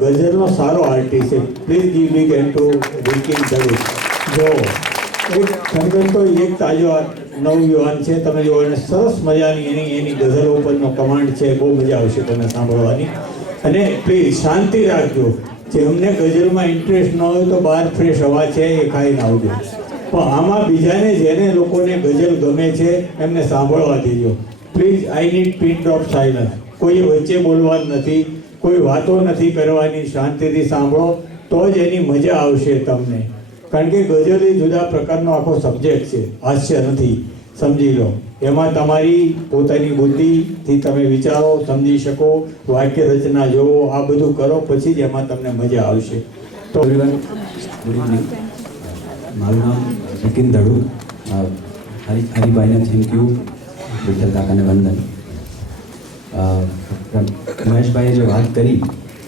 ગઝલનો સારો આર્ટિસ્ટ છે. Please give big hand to વિકિંગ દવે. જો એક ખરેખર તો એક તાજો નવયુવાન છે, તમે જો એને સરસ મજાની એની ગઝલો ઉપરનો કમાન્ડ છે, બહુ મજા આવશે તમને સાંભળવાની. અને પ્લીઝ શાંતિ રાખજો. જેમને ગઝલમાં ઇન્ટરેસ્ટ ન હોય તો બહાર ફ્રેશ હવા છે એ ખાઈને આવજો. પણ આમાં બીજાને જેને લોકોને ગઝલ ગમે છે એમને સાંભળવા દેજો. Please I need pin drop silence. કોઈ વચ્ચે બોલવાનું નથી, કોઈ વાતો નથી કરવાની, શાંતિથી સાંભળો તો જ એની મજા આવશે તમને. કારણ કે ગઝલ એ જુદા પ્રકારનો આખો સબ્જેક્ટ છે, હાસ્ય નથી, સમજી લો. એમાં તમારી પોતાની બુદ્ધિથી તમે વિચારો, સમજી શકો, વાક્ય રચના જોવો, આ બધું કરો, પછી જ એમાં તમને મજા આવશે. તો એવરીવન, ગુડ ઇવનિંગ. મારું નામ વિકિન દડુ. હરિભાઈને થેન્ક યુ, વિઠ્ઠલ કાકાને વંદન. મહેશભાઈએ જે વાત કરી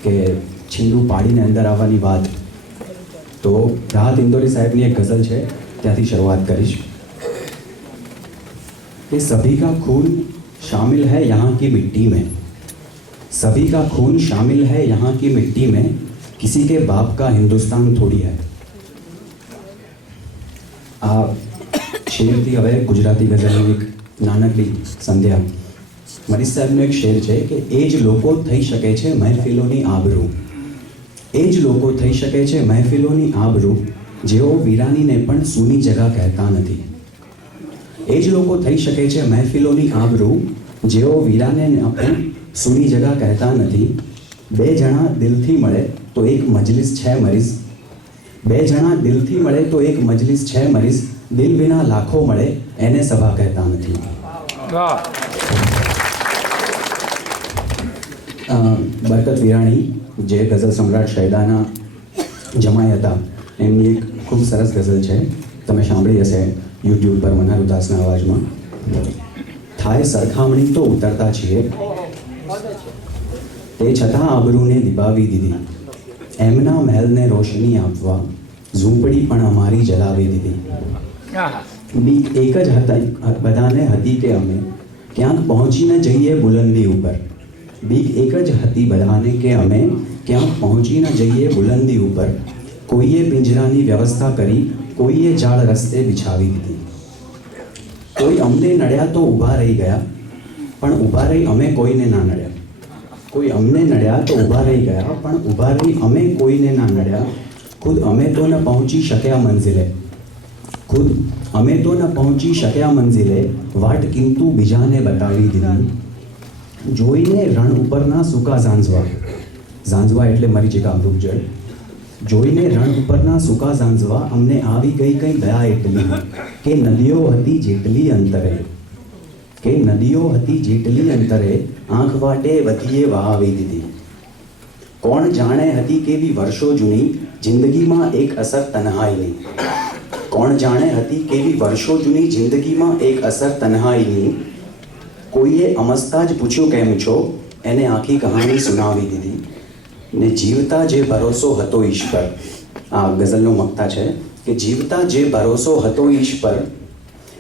કે છીંડું પાડીને અંદર આવવાની વાત, તો રાહત ઇન્દોરી સાહેબની એક ગઝલ છે, ત્યાંથી શરૂઆત કરીશ. कि सभी का खून शामिल है यहाँ की मिट्टी में, सभी का खून शामिल है यहाँ की मिट्टी में, किसी के बाप का हिंदुस्तान थोड़ी है. આ શેરથી હવે ગુજરાતી ગઝલની એક નાનકડી સંધ્યા. મનીષ સાહેબનો એક શેર છે કે એ જ લોકો થઈ શકે છે મહેફિલોની આબરૂ, એ જ લોકો થઈ શકે છે મહેફિલોની આબરૂ, જેઓ વીરાનીને પણ સૂની જગા કહેતા નથી. એ જ લોકો થઈ શકે છે મહેફિલોની આબરૂ, જેઓ વીરાને પણ સૂની જગા કહેતા નથી. બે જણા દિલથી મળે તો એક મજલિસ છે મરીઝ, બે જણા દિલથી મળે તો એક મજલિસ છે મરીઝ, દિલ વિના લાખો મળે એને સભા કહેતા નથી. બરકત વિરાણી, જે ગઝલ સમ્રાટ શૈદાના જમાઈ હતા, એમની એક ખૂબ સરસ ગઝલ છે, તમે સાંભળી હશે યુટ્યુબ પર મનહર ઉદાસના અવાજમાં. થાય સરખામણી તો ઉતરતા છીએ, તે છતાં આબરૂને દિબાવી દીધી, એમના મહેલને રોશની આપવા ઝૂંપડી પણ અમારી જલાવી દીધી. બીક એક જ હતા બધાને હતી કે અમે ક્યાંક પહોંચીને જઈએ બુલંદી ઉપર, બીક એક જ હતી બધાને કે અમે ક્યાંક પહોંચીને જઈએ બુલંદી ઉપર. કોઈએ પિંજરાની વ્યવસ્થા કરી, કોઈએ જાળ રસ્તે બિછાવી દીધી. કોઈ અમને નડ્યા તો ઊભા રહી ગયા, પણ ઊભા રહી અમે કોઈને ના નડ્યા. કોઈ અમને નડ્યા તો ઊભા રહી ગયા, પણ ઊભા રહી અમે કોઈને ના નડ્યા. ખુદ અમે તો ન પહોંચી શક્યા મંઝિલે, ખુદ અમે તો ન પહોંચી શક્યા મંઝિલે, વાટ કિંતુ બીજાને બતાવી દીધી. જોઈને રણ ઉપરના સૂકા ઝાંઝવા, ઝાંઝવા એટલે મરીચિકા મૃગજળ, જોઈને રણ ઉપરના સૂકા ઝાંઝવા અમને આવી ગઈ કઈ દયા એટલી કે નદીઓ હતી જેટલી અંતરે, કે નદીઓ હતી જેટલી અંતરે, આંખ વાટે વધીએ વહાવી દીધી. કોણ જાણે હતી કેવી વર્ષો જૂની જિંદગીમાં એક અસર તન્હાઈની, કોણ જાણે હતી કેવી વર્ષો જૂની જિંદગીમાં એક અસર તન્હાઈની. કોઈએ અમસ્તા જ પૂછ્યું કેમ છો, એને આખી કહાણી સુનાવી દીધી. ને જીવતા જે ભરોસો હતો ઈશ પર, આ ગઝલનો મક્તા છે કે જીવતા જે ભરોસો હતો ઈશ પર,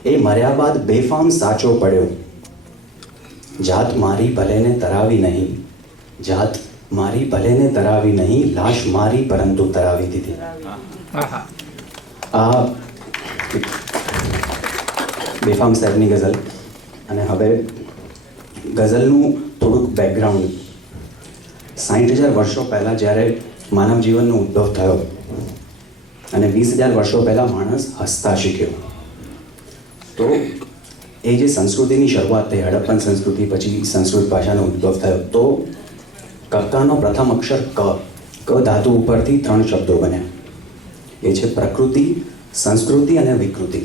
એ મર્યા બાદ બેફામ સાચો પડ્યો. જાત મારી ભલેને તરાવી નહીં, જાત મારી ભલેને તરાવી નહીં, લાશ મારી પરંતુ તરાવી દીધી. આ બેફામ સાહેબની ગઝલ. અને હવે ગઝલનું થોડુંક બેકગ્રાઉન્ડ. 60,000 વર્ષો પહેલાં જ્યારે માનવ જીવનનો ઉદ્ભવ થયો અને 20,000 વર્ષો પહેલાં માણસ હસતા શીખ્યો, તો એ જે સંસ્કૃતિની શરૂઆત થઈ, હડપ્પન સંસ્કૃતિ, પછી સંસ્કૃત ભાષાનો ઉદ્ભવ થયો, તો કક્કાનો પ્રથમ અક્ષર ક ધાતુ ઉપરથી 3 શબ્દો બન્યા. એ છે પ્રકૃતિ, સંસ્કૃતિ અને વિકૃતિ.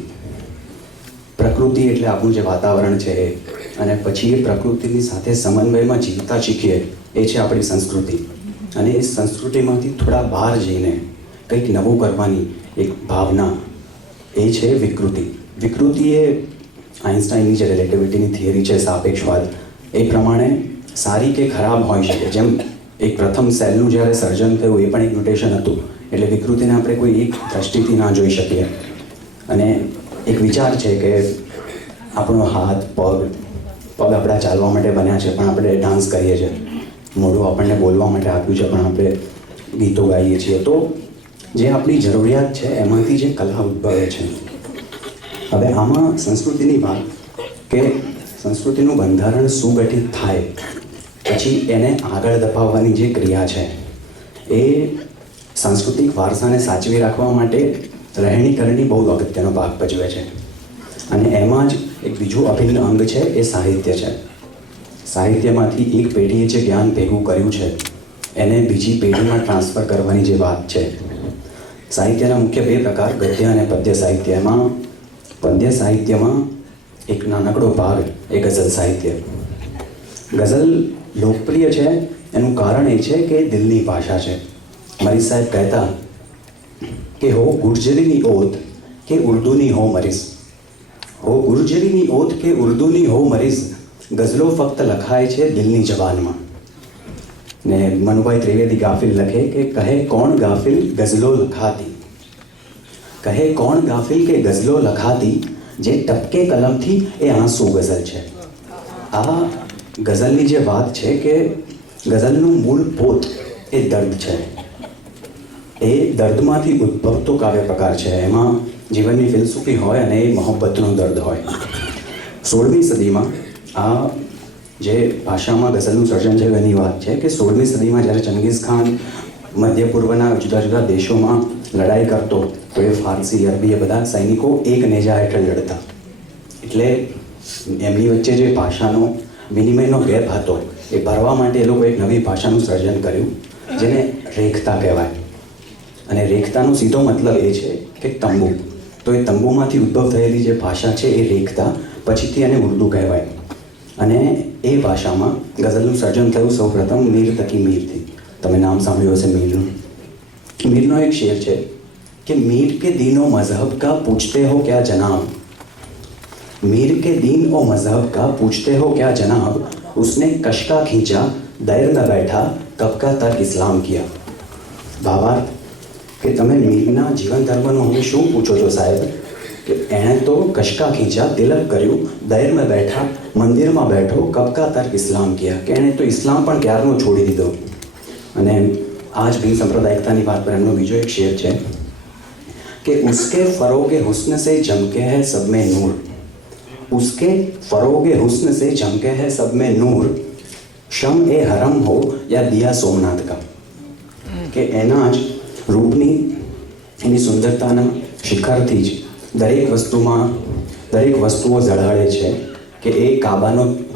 પ્રકૃતિ એટલે આપણું જે વાતાવરણ છે, અને પછી એ પ્રકૃતિની સાથે સમન્વયમાં જીવતા શીખીએ, એ છે આપણી સંસ્કૃતિ. અને એ સંસ્કૃતિમાંથી થોડા બહાર જઈને કંઈક નવું કરવાની એક ભાવના, એ છે વિકૃતિ. વિકૃતિ એ આઇન્સ્ટાઈનની જે રિલેટિવિટીની થિયરી છે, સાપેક્ષવાદ, એ પ્રમાણે સારી કે ખરાબ હોઈ શકે. જેમ એક પ્રથમ સેલનું જ્યારે સર્જન થયું, એ પણ એક મ્યુટેશન હતું, એટલે વિકૃતિને આપણે કોઈ એક દ્રષ્ટિથી ના જોઈ શકીએ. અને એક વિચાર છે કે આપણો હાથ, પગ આપણા ચાલવા માટે બન્યા છે, પણ આપણે ડાન્સ કરીએ છીએ. મોઢું આપણને બોલવા માટે આપ્યું છે, પણ આપણે ગીતો ગાઈએ છીએ, તો જે આપણી જરૂરિયાત છે એમાંથી જે કલા ઉદ્ભવે છે. હવે આમાં સંસ્કૃતિની વાત કે સંસ્કૃતિનું બંધારણ સુગઠિત થાય પછી એને આગળ ધપાવવાની જે ક્રિયા છે એ સાંસ્કૃતિક વારસાને સાચવી રાખવા માટે રહેણીકરણી બહુ અગત્યનો ભાગ ભજવે છે. અને એમાં જ એક બીજું અભિન્ન અંગ છે એ સાહિત્ય છે. સાહિત્યમાંથી એક પેઢીએ જે જ્ઞાન ભેગું કર્યું છે એને બીજી પેઢીમાં ટ્રાન્સફર કરવાની જે વાત છે. સાહિત્યના મુખ્ય બે પ્રકાર, ગદ્ય અને પદ્ય સાહિત્ય. એમાં પદ્ય સાહિત્યમાં એક નાનકડો ભાગ એ ગઝલ સાહિત્ય. ગઝલ લોકપ્રિય છે એનું કારણ એ છે કે દિલની ભાષા છે. મરીઝ સાહેબ કહેતા કે હો ગુર્જરીની ઓત કે ઉર્દૂની હો મરીઝ, હો ગુર્જરીની ઓત કે ઉર્દૂની હો મરીઝ, ગઝલો ફક્ત લખાય છે દિલની જબાનમાં. ને મનુભાઈ ત્રિવેદી ગાફિલ લખે કે કહે કોણ ગાફિલ ગઝલો લખાતી, કહે કોણ ગાફિલ કે ગઝલો લખાતી, જે ટપકે કલમથી એ આંસુ ગઝલ છે. આ ગઝલની જે વાત છે કે ગઝલનું મૂળ પોત એ દર્દ છે. એ દર્દમાંથી ઉદ્ભવતો કાવ્ય પ્રકાર છે. એમાં જીવનની ફિલસૂફી હોય અને એ મોહબ્બતનો દર્દ હોય. 16મી સદીમાં આ જે ભાષામાં ગઝલનું સર્જન છે એની વાત છે કે 16મી સદીમાં જ્યારે ચંગીઝ ખાન મધ્ય પૂર્વના જુદા જુદા દેશોમાં લડાઈ કરતો તો એ ફારસી, અરબી એ બધા સૈનિકો એક નેજા હેઠળ લડતા. એટલે એમની વચ્ચે જે ભાષાનો વિનિમયનો ગેપ હતો એ ભરવા માટે એ લોકો એક નવી ભાષાનું સર્જન કર્યું જેને રેખતા કહેવાય. અને રેખતાનો સીધો મતલબ એ છે કે તંબુ. તો એ તંબુમાંથી ઉદ્ભવ થયેલી જે ભાષા છે એ રેખતા, પછીથી એને ઉર્દૂ કહેવાય. અને એ ભાષામાં ગઝલનું સર્જન થયું સૌપ્રથમ મીર તકી મીરથી. તમે નામ સાંભળ્યું હશે મીરનું. મીરનો એક શેર છે कि मीर के दीन ओ मजहब का पूछते हो क्या जनाब, मीर के दीन ओ मजहब का पूछते हो क्या जनाब, उसने कशका खींचा दैर में बैठा कब का तर्क इस्लाम किया. भावार्थ કે તમે મીરના જીવન ધર્મનું હવે શું પૂછો છો સાહેબ, કે એણે તો કશકા ખીંચા, તિલક કર્યું, દૈરમાં બેઠા, મંદિરમાં બેઠો, કબ કા તર્ક ઇસ્લામ કિયા, કે એણે તો ઇસ્લામ પણ ક્યારનો છોડી દીધો. અને આ જ ભીલ સંપ્રદાયિકતાની વાત પર એમનો બીજો એક શેર છે कि उसके फरोगे हुस्न से जमके है सब में नूर, उसके फरोगे हुस्न से जमके है सब में नूर, शम ए हरम हो या दिया सोमनाथ का. કે એના જ રૂપની, એની સુંદરતાના શિખરથી જ દરેક વસ્તુઓ ઝળહળે છે કે એ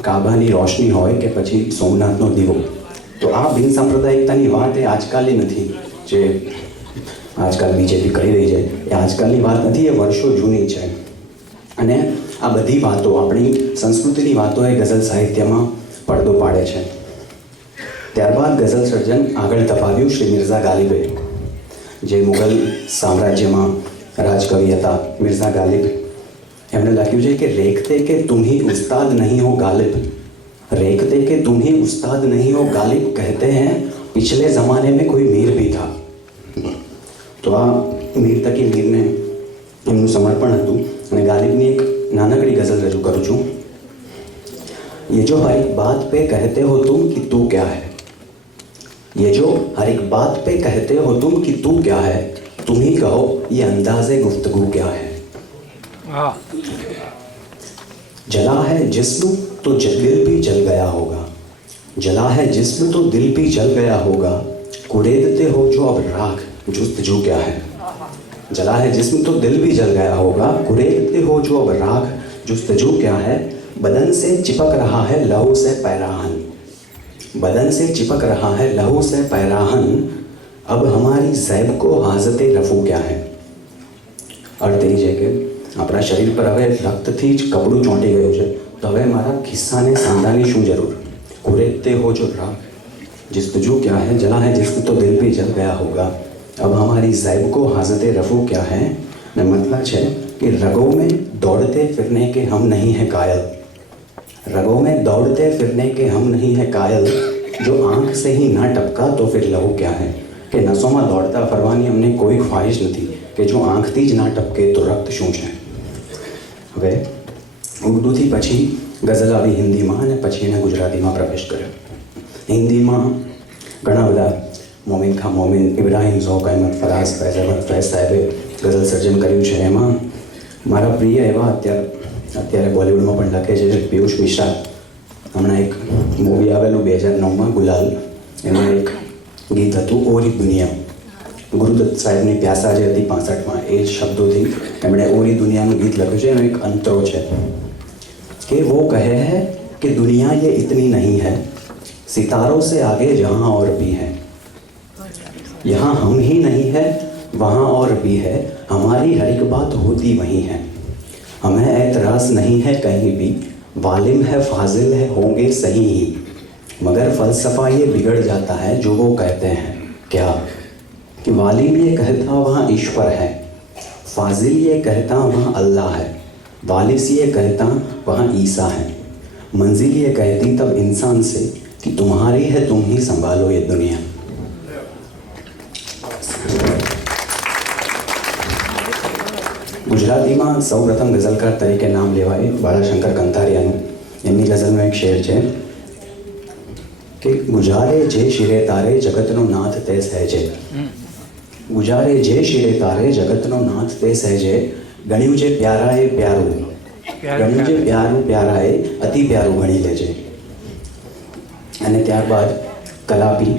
કાબાની રોશની હોય કે પછી સોમનાથનો દીવો. તો આ બિન સાંપ્રદાયિકતાની વાત એ આજકાલની નથી જે આજકાલ બીજેપી કરી રહી છે. એ આજકાલની વાત નથી, એ વર્ષો જૂની છે. અને આ બધી વાતો, આપણી સંસ્કૃતિની વાતો એ ગઝલ સાહિત્યમાં પડદો પાડે છે. ત્યારબાદ ગઝલ સર્જન આગળ ધપાવ્યું શ્રી મિર્ઝા ગાલિબે, જે મુગલ સામ્રાજ્યમાં રાજકવિ હતા. મિર્ઝા ગાલિબ એમણે લખ્યું છે કે રેખતે કે તુમ ही उस्ताद नहीं हो गालिब, रेखते के तुम ही उस्ताद नहीं हो गालिब, कहते हैं पिछले ज़माने में कोई मीर भी था. તો આ મીર તકી મીરને એમનું સમર્પણ હતું. અને ગાલિબની એક નાનકડી ગઝલ રજૂ કરું છું. ये जो हर एक बात पे कहते हो तुम कि तू क्या है, ये जो हर एक बात पे कहते हो तुम कि तू क्या है, तुम ही कहो ये अंदाज़े गुफ्तगू क्या है. जला है जिस्म तो दिल भी जल गया होगा, जला है जिस्म तो दिल भी जल गया होगा, कुरेदते हो जो अब राख जुस्तजू क्या है. जला है जिस्म तो दिल भी जल गया होगा, कुरेदते हो जो अब राख जुस्तजू क्या है, बदन से चिपक रहा है लहू से पैराहन, बदन से चिपक रहा है लहू से पैराहन, अब हमारी ज़ैब को हाजते रफू क्या है. અર્થ એ છે કે આપણા શરીર પર હવે રક્તથી જ કપડું ચોંટી ગયું છે, તો હવે મારા ખિસ્સાને સાંધાની શું જરૂર. કુરેદતે હો જો રાખ जुस्तजू क्या है, जला है जिस्म तो दिल भी जल गया होगा, अब हमारी ज़ैब को हाजते रफू क्या है. ने मतलब है कि रगों में दौड़ते फिरने के हम नहीं हैं कायल, रगों में दौड़ते फिरने के हम नहीं हैं कायल, जो आँख से ही ना टपका तो फिर लहू क्या है. કે નસોમાં દોડતા ફરવાની અમને કોઈ ખ્વાહિશ નથી, કે જો આંખથી જ ના ટપકે તો રક્ત શું છે. હવે ઉર્દૂથી પછી ગઝલ આવી હિન્દીમાં અને પછી એને ગુજરાતીમાં પ્રવેશ કર્યો. હિન્દીમાં ઘણા બધા મોમિન ખાન મોમિન, ઇબ્રાહિમ ઝોક અહેમદ, ફરાઝ ફૈઝ અહેમદ ફૈઝ સાહેબે ગઝલ સર્જન કર્યું છે. એમાં મારા પ્રિય એવા અત્યારે બોલિવૂડમાં પણ લખે છે પિયુષ મિશ્રા. હમણાં એક મૂવી આવેલું 2009માં ગુલાલ, એમાં એક ગીત હતું ઓરી દુનિયા. ગુરુદત્ત સાહેબની પ્યાસા જે હતી 65માં, એ જ શબ્દોથી એમણે ઓરી દુનિયાનું ગીત લખ્યું છે. એનો એક અંતરો છે कि वो कहे है कि दुनिया ये इतनी नहीं है, सितारों से आगे जहाँ और भी है, यहाँ हम ही नहीं है वहाँ और भी है, हमारी हर एक बात होती वहीं है, हमें एतराज़ नहीं है कहीं भी, वालिम है फाजिल है होंगे सही ही, मगर फ़लसफ़ा ये बिगड़ जाता है जो वो कहते हैं क्या, कि वालिम ये कहता वहाँ ईश्वर है, फाजिल ये कहता वहाँ अल्लाह है, वालिस ये कहता वहाँ ईसा है, मंजिल ये कहती तब इंसान से कि तुम्हारी है तुम ही संभालो ये दुनिया. ગુજરાતીમાં સૌપ્રથમ ગઝલકાર તરીકે નામ લેવાય બાળાશંકર કંથારિયાનું. એમની ગઝલનો એક શેર છે કે ગુજારે જે શિરે તારે જગતનો નાથ તે સહેજે, ગુજારે જે શિરે તારે જગતનો નાથ તે સહેજે, ગણ્યું જે પ્યારાએ પ્યારું, ગણ્યું જે પ્યારું પ્યારાએ અતિ પ્યારું ગણી લેજે. અને ત્યારબાદ કલાપી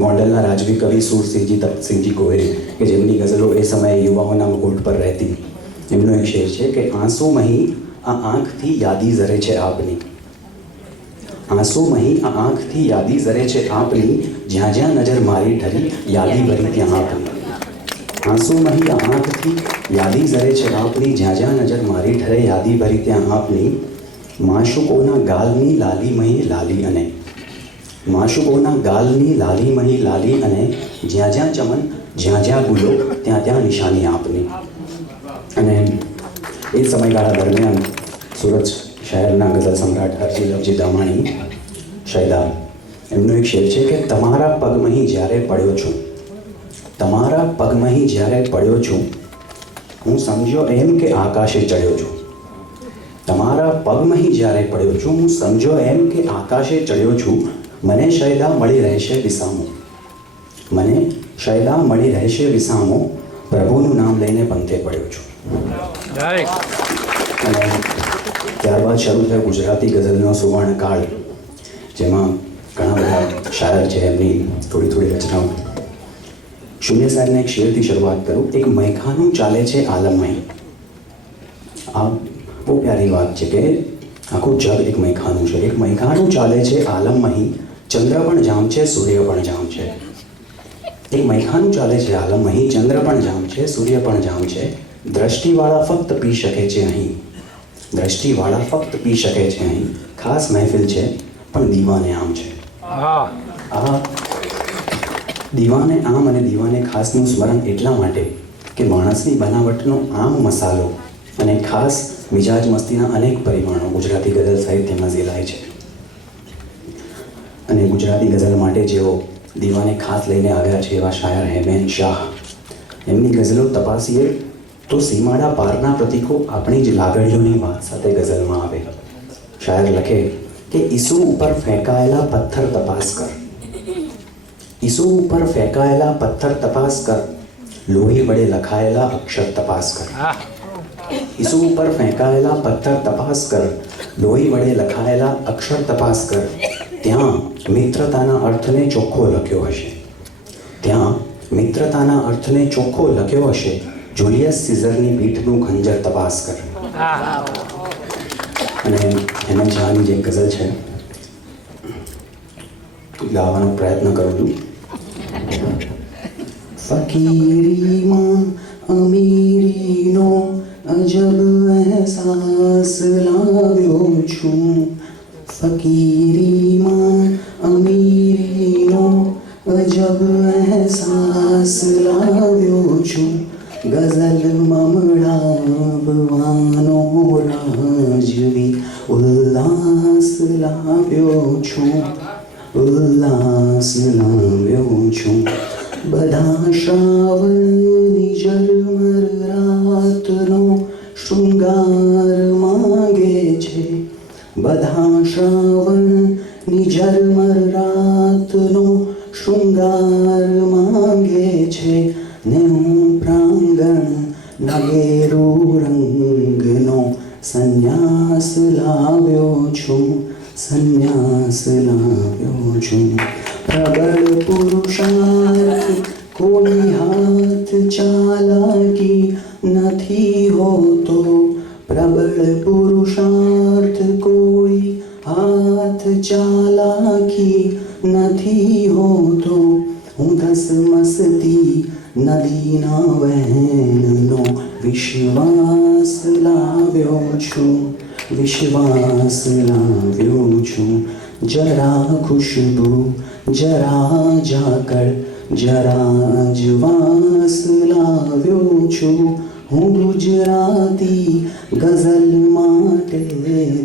ગોંડલના રાજવી કવિ સુરસિંહજી તપતસિંહજી ગોહિલ, કે જેમની ગઝલો એ સમયે યુવાઓના મુકુટ પર રહેતી. એમનો એક શેર છે કે આંસુ મહી આ આંખથી યાદી ઝરે છે આપની, આંસુ મહી આ આંખથી યાદી ઝરે છે આપની, જ્યાં જ્યાં નજર મારી ઠરી યાદી ભરી ત્યાં આપની. આંસુ મહી આ આંખથી યાદી ઝરે છે આપની, જ્યાં જ્યાં નજર મારી ઠરે યાદી ભરી ત્યાં આપની. માશુકોના ગાલની લાલી મહી લાલી અને, માશુકોના ગાલની લાલી મહી લાલી અને, જ્યાં જ્યાં ચમન જ્યાં જ્યાં ગુલો ત્યાં ત્યાં નિશાની આપની. અને એ સમયગાળા દરમિયાન સુરત શહેરના ગઝલ સમ્રાટ હરજી લવજી દામાણી શૈદા, એમનો એક શેર છે કે તમારા પગમહી જ્યારે પડ્યો છું, તમારા પગમહી જ્યારે પડ્યો છું, હું સમજ્યો એમ કે આકાશે ચડ્યો છું, તમારા પગમહી જ્યારે પડ્યો છું, હું સમજો એમ કે આકાશે ચડ્યો છું, મને શૈદા મળી રહેશે વિસામો, મને શૈદા મળી રહેશે વિસામો, પ્રભુનું નામ લઈને પંથે પડ્યો છું. અને ત્યારબાદ શરૂ થયો ગુજરાતી ગઝલનો સુવર્ણકાળ, જેમાં ઘણા બધા શાયર છે, એમની થોડી થોડી રચનાઓ. શૂન્ય સાહેબને એક શેરથી શરૂઆત કરું. એક મૈખાનું ચાલે છે આલમમય. આ બહુ પ્યારી વાત છે કે આખું જગ એક મૈખાનું છે. એક મૈખાનું ચાલે છે આલમમય, ચંદ્ર પણ જામ છે સૂર્ય પણ જામ છે. એક મૈખાનું ચાલે છે આલમમય, ચંદ્ર પણ જામ છે સૂર્ય પણ જામ છે, દ્રષ્ટિવાળા ફક્ત પી શકે છે અહીં, દ્રષ્ટિવાળા ફક્ત પી શકે છે અહીં, ખાસ મહેફિલ છે પણ દીવાને આમ છે. આ દીવાને આમ અને દીવાને ખાસનું સ્મરણ એટલા માટે કે માણસની બનાવટનો આમ મસાલો અને ખાસ મિજાજ મસ્તીના અનેક પરિમાણો ગુજરાતી ગઝલ સાહિત્યમાં ઝીલાય છે. અને ગુજરાતી ગઝલ માટે જેઓ દીવાને ખાસ લઈને આવ્યા છે એવા શાયર હેમેન શાહ, એમની ગઝલો તપાસીએ તો સીમાડા પારના પ્રતીકો આપણી જ લાગણીઓની વાત સાથે ગઝલમાં આવે. શાયર લખે કે ઈસુ ઉપર ફેંકાયેલા પથ્થર તપાસ કર, ઈસુ ઉપર ફેંકાયેલા પથ્થર તપાસ કર, લોહી વડે લખાયેલા અક્ષર તપાસ કર, ઈસુ ઉપર ફેંકાયેલા પથ્થર તપાસ કર, લોહી વડે લખાયેલા અક્ષર તપાસ કર, ત્યાં મિત્રતાના અર્થને ચોખ્ખો લખ્યો હશે, ત્યાં મિત્રતાના અર્થને ચોખ્ખો લખ્યો હશે, જુલિયસ સીઝરની પીઠનું ખંજર તપાસ કર. અને હેમંત શાહની જે ગઝલ છે ગાવાનો પ્રયત્ન કરું છું. ફકીરીમાં અમીરીનો અજબ અહેસાસ લાવ્યો છું, ફકીરીમાં અમીરીનો અજબ અહેસાસ લાવ્યો છું, ગઝલ મમડાવવાનો રાજવી ઉલ્લાસ લાવ્યો છું, ઉલ્લાસ લાવ્યો છું. બધા શ્રાવણની ઝરમર રાતનો શૃંગાર માંગે છે, બધા શ્રાવણની ઝરમર રાતનો શૃંગાર માંગે છે ને હું પ્રાંગણ નગેરું રંગનો સંન્યાસ લાવ્યો છું, સંન્યાસ લાવ્યો છું. પ્રબળ પુરુષાર્થ કોઈ હાથ ચાલાકી નથી હોતો, પ્રબળ પુરુષાર્થ કોઈ હાથ ચાલાકી નથી હોતો. હું ધસમસતી નદીના વહેણનો વિશ્વાસ લાવ્યો છું, વિશ્વાસ લાવ્યો છું. જરા ખુશ્બુ જરા ઝાકળ જરા અજવાસ લાવ્યો છું. હું ગુજરાતી ગઝલ માટે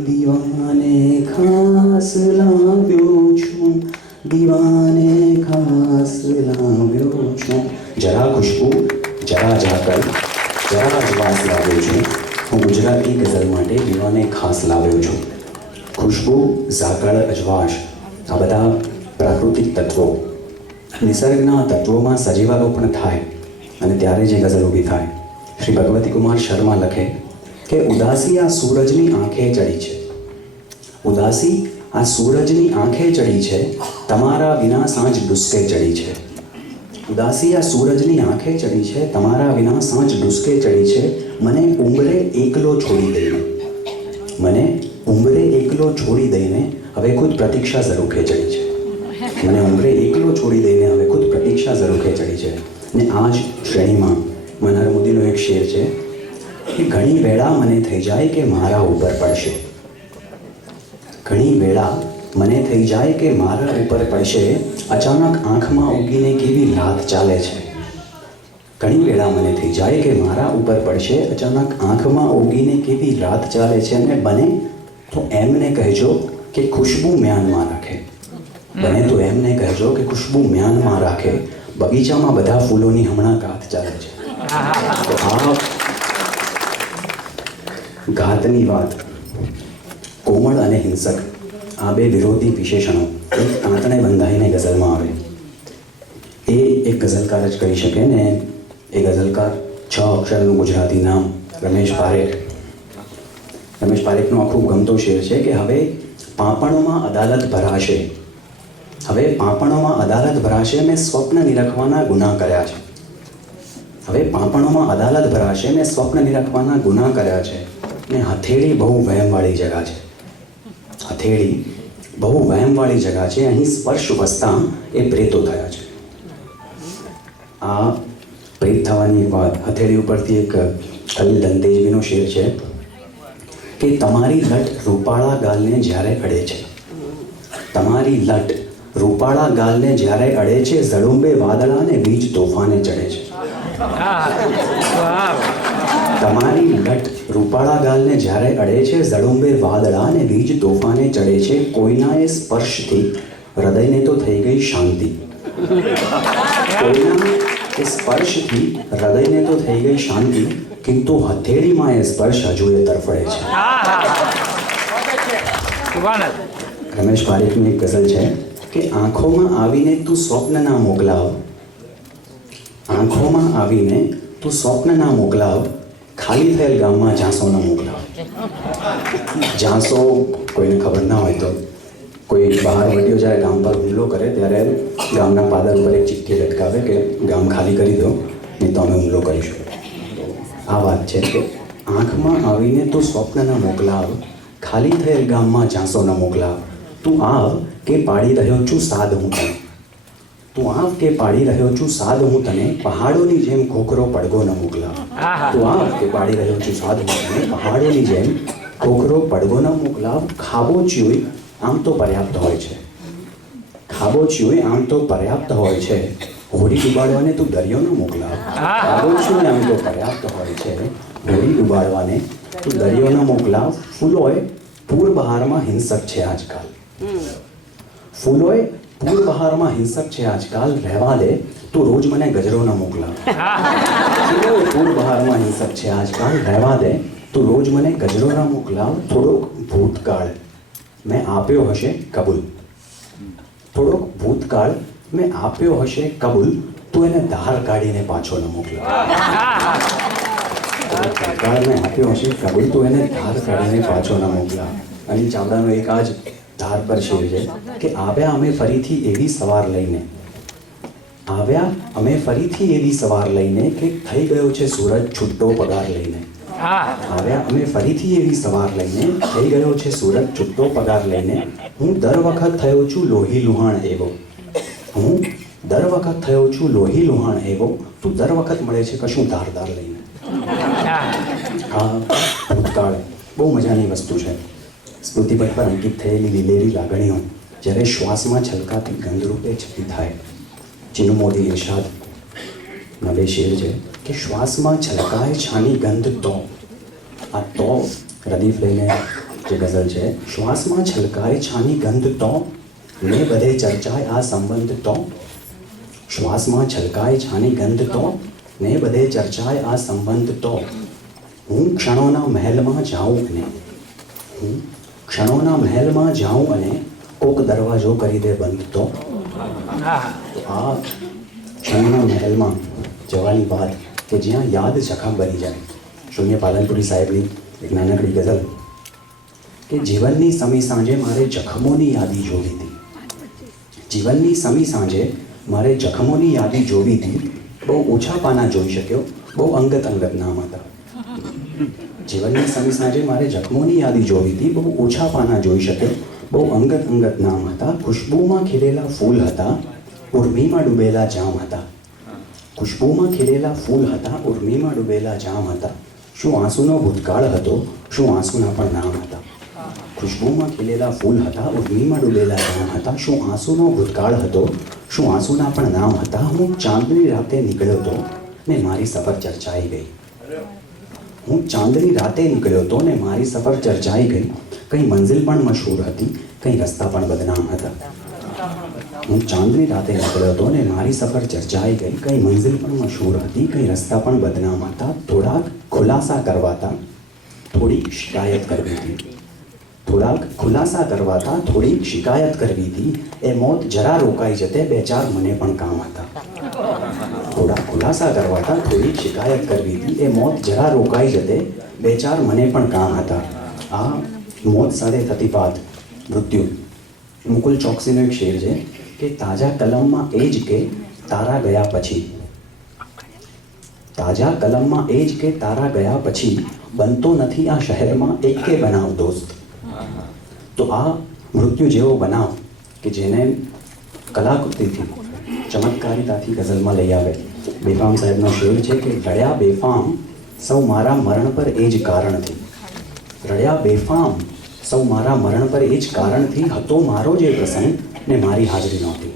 દીવાને ખાસ લાવ્યો છું, દીવાને ખાસ લાવ્યો છું. જરા ખુશ્બુ જરા ઝાકળ જરા અજવાસ લાવ્યો છું. હું ગુજરાતી ગઝલ માટે દીવાને ખાસ લાવ્યો છું. ખુશ્બુ, ઝાકળ, અજવાસ આ બધા પ્રાકૃતિક તત્વો, નિસર્ગના તત્વોમાં સજીવારોપણ થાય અને ત્યારે જે ગઝલ ઊભી થાય. શ્રી ભગવતી કુમાર શર્મા લખે કે ઉદાસી આ સૂરજની આંખે ચડી છે, ઉદાસી આ સૂરજની આંખે ચડી છે, તમારા વિના સાંજ ડુસકે ચડી છે. ઉદાસી આ સૂરજની આંખે ચડી છે, તમારા વિના સાંજ ડુસકે ચડી છે. મને ઉંબરે એકલો છોડી દઈને, મને ઉંબરે એકલો છોડી દઈને હવે ખુદ પ્રતીક્ષા ઝરૂખે ચડી છે. મને ઉંબરે એકલો છોડી દઈને હવે ખુદ પ્રતીક્ષા ઝરૂખે ચડી છે. ને આ જ શ્રેણીમાં મનહર મોદીનો એક શેર છે કે ઘણી વેળા મને થઈ જાય કે મારા ઉપર પડશે, ઘણી વેળા મને થઈ જાય કે મારા ઉપર પડશે, અચાનક આંખમાં ઉગીને કેવી રાત ચાલે છે. ઘણી વેળા મને થઈ જાય કે મારા ઉપર પડશે, અચાનક આંખમાં ઉગીને કેવી રાત ચાલે છે. અને બને તો એમને કહેજો કે ખુશ્બુ મ્યાનમાં રાખે, બને તો એમને કહેજો કે ખુશ્બુ મ્યાનમાં રાખે, બગીચામાં બધા ફૂલોની હમણાં ગાત ચાલે છે. તો આ ઘાતની વાત, કોમળ અને હિંસક આ બે વિરોધી વિશેષણો એક તાંતણે બંધાઈને ગઝલમાં આવે એ એક ગઝલકાર જ કહી શકે. ને એ ગઝલકાર 6 અક્ષરનું ગુજરાતી નામ રમેશ પારેખ. રમેશ પારેખનો આ ખૂબ ગમતો શેર છે કે હવે પાંપણોમાં અદાલત ભરાશે, હવે પાંપણોમાં અદાલત ભરાશે, મેં સ્વપ્ન નિરખવાના ગુના કર્યા છે. હવે પાંપણોમાં અદાલત ભરાશે, મેં સ્વપ્ન નિરખવાના ગુના કર્યા છે. ને હથેળી બહુ વહેમવાળી જગા છે, હથેળી બહુ વહેમવાળી જગા છે, અહીં સ્પર્શ વસતા એ પ્રેતો થયા છે. આ પ્રેત થવાની વાત હથેળી ઉપરથી એક ખલીલ દંતેજવીનો શેર છે કે તમારી લટ રૂપાળા ગાલને જ્યારે અડે છે, તમારી લટ રૂપાળા ગાલને જ્યારે અડે છે, ઝડુંબે વાદળાને બીજ તોફાને ચડે છે. તમારી લટ રૂપાળા ગાલને જ્યારે અડે છે, ઝડુંબે વાદળાને બીજ તોફાને ચડે છે. કોઈના એ સ્પર્શથી હૃદયને તો થઈ ગઈ શાંતિ, કોઈના એ સ્પર્શથી હૃદયને તો થઈ ગઈ શાંતિ, કિંતુ હથેળીમાં એ સ્પર્શ હજુ એ તરફડે છે. રમેશ પારેખની એક ગઝલ છે કે આંખોમાં આવીને તું સ્વપ્ન ના મોકલાવ, આંખોમાં આવીને તું સ્વપ્ન ના મોકલાવ, ખાલી થયેલ ગામમાં ઝાંસો ન મોકલાવ. ઝાંસો કોઈને ખબર ના હોય તો કોઈ બહાર વટીઓ જ્યારે ગામ પર હુમલો કરે ત્યારે ગામના પાદર ઉપર એક ચિઠ્ઠી લટકાવે કે ગામ ખાલી કરી દો નહીં તો અમે હુમલો કરીશું. આ વાત છે કે આંખમાં આવીને તું સ્વપ્ન ન મોકલાવ, ખાલી થયેલ ગામમાં ઝાંસો ન મોકલાવ. તું આવ કે પાડી રહ્યો છું સાદ હું તને, તું આવ કે પાડી રહ્યો છું સાદ હું તને, પહાડોની જેમ ખોખરો પડઘો ન મોકલાવ. તું આવ કે પાડી રહ્યો છું સાદ હું તને, પહાડોની જેમ ખોખરો પડઘો ન મોકલાવ. ખાબોચિયું આમ તો પર્યાપ્ત હોય છે, ખાબોચિયું આમ તો પર્યાપ્ત હોય છે, હોડી ડૂબાડવાને તું દરિયો ન મોકલાવ. ખાબોચિયું આમ તો પર્યાપ્ત હોય છે, હોડી ડૂબાડવાને તું દરિયો ન મોકલાવ. ફૂલોએ પૂર બહારમાં હિંસક છે આજકાલ, ફૂલોએ પૂર બહારમાં હિંસક છે આજકાલ, રહેવા દે તું રોજ મને ગજરો ન મોકલાવ. ફૂલોએ પૂર બહારમાં હિંસક છે આજકાલ, રહેવા દે તું રોજ મને ગજરો ન મોકલાવ. થોડોક ભૂતકાળ મેં આપ્યો હશે કબૂલ, થોડોક ભૂતકાળ મેં આપ્યો હશે કબૂલ તો એને ધાર કાઢીને પાછો ન મોકલો. સરકારને આપ્યો હશે કબૂલ તો એને ધાર કાઢીને પાછો ન મોકલા. અને ચાવડાનો એક આ જ ધાર પર શેર છે કે આવ્યા અમે ફરીથી એવી સવાર લઈને, આવ્યા અમે ફરીથી એવી સવાર લઈને કે થઈ ગયો છે સૂરજ છૂટો પગાર લઈને. આવ્યા અમે ફરીથી એવી સવાર લઈને, થઈ ગયો છે સૂરજ છૂટો પગાર લઈને. હું દર વખત થયો છું લોહી લુહાણ એવો, હું દર વખત થયો છું લોહી લુહાણ એવો, તું દર વખત મળે છે કશું ધારદાર લઈને. આ ભૂતકાળ બહુ મજાની વસ્તુ છે. સ્મૃતિપથ પર અંકિત થયેલી લીલેરી લાગણીઓ જ્યારે શ્વાસમાં છલકાતી ગંધરૂપે છતી થાય. ચીનુ મોદી ઇરશાદ નવે શેર છે કે શ્વાસમાં છલકાય છાની ગંધ તો. આ તો રદીફ લઈને જે ગઝલ છે, શ્વાસમાં છલકાય છાની ગંધ તો, ને બધે ચર્ચાય આ સંબંધ તો. શ્વાસમાં છલકાય છાની ગંધ તો, ને બધે ચર્ચાય આ સંબંધ તો. હું ક્ષણોના મહેલમાં જાઉં અને, હું ક્ષણોના મહેલમાં જાઉં અને કોક દરવાજો કરી દે બંધ તો. આ ક્ષણોના મહેલમાં જવાની વાત કે જ્યાં યાદ જખમ બની જાય. શૂન્ય પાલનપુરી સાહેબની એક નાનકડી ગઝલ કે જીવનની સમી સાંજે મારે જખમોની યાદી જોવી હતી. જીવનની સમી સાંજે મારે જખમોની યાદી જોવી હતી. બહુ ઓછા પાના જોઈ શક્યો, બહુ અંગત નામ હતા. જીવનની સમી સાંજે મારે જખમોની યાદી જોવી હતી. બહુ ઓછા પાના જોઈ શક્યો, બહુ અંગત નામ હતા. ખુશ્બુમાં ખીલેલા ફૂલ હતા, ઉર્મીમાં ડૂબેલા જામ હતા. ખુશ્બુમાં ખીલેલા ફૂલ હતા, ઉર્મીમાં ડૂબેલા જામ હતા. શું આંસુનો ભૂતકાળ હતો, શું આંસુના પણ નામ હતા. ખુશ્બુમાં ખીલેલા ફૂલ હતા, ઉર્મીમાં ડૂબેલા જામ હતા. શું આંસુનો ભૂતકાળ હતો, શું આંસુના પણ નામ હતા. હું ચાંદની રાતે નીકળ્યો હતો ને મારી સફર ચર્ચાઈ ગઈ. હું ચાંદની રાતે નીકળ્યો હતો ને મારી સફર ચર્ચાઈ ગઈ. કઈ મંઝિલ પણ મશહૂર હતી, કઈ રસ્તા પણ બદનામ હતા. હું ચાંદની રાતે નીકળ્યો હતો ને મારી સફર ચર્ચાઈ ગઈ. કઈ મંઝિલ પણ મશહૂર હતી, કઈ રસ્તા પણ બદનામ હતા. થોડાક ખુલાસા કરવાતા થોડીક શિકાયત કરવી હતી. થોડાક ખુલાસા કરવાતા થોડીક શિકાયત કરવી હતી. એ મોત જરા રોકાઈ જતે બે ચાર મને પણ કામ હતા. થોડા ખુલાસા કરવાતા થોડીક શિકાયત કરવી હતી. એ મોત જરા રોકાઈ જતે બે ચાર મને પણ કામ હતા. આ મોત સાથે થતી વાત, મૃત્યુ. મુકુલ ચોકસીનો એક શેર છે કે તાજા કલમમાં એ જ કે તારા ગયા પછી, તાજા કલમમાં એ જ કે તારા ગયા પછી બનતો નથી આ શહેરમાં એક કે બનાવ દોસ્ત. તો આ મૃત્યુ જેવો બનાવ કે જેને કલાકૃતિથી ચમત્કારિતાથી ગઝલમાં લઈ આવે. બેફામ સાહેબનો શેર છે કે રડ્યા બેફામ સૌ મારા મરણ પર એ જ કારણથી, રડ્યા બેફામ સૌ મારા મરણ પર એ જ કારણથી હતો મારો જે પ્રસંગ ને મારી હાજરી નહોતી.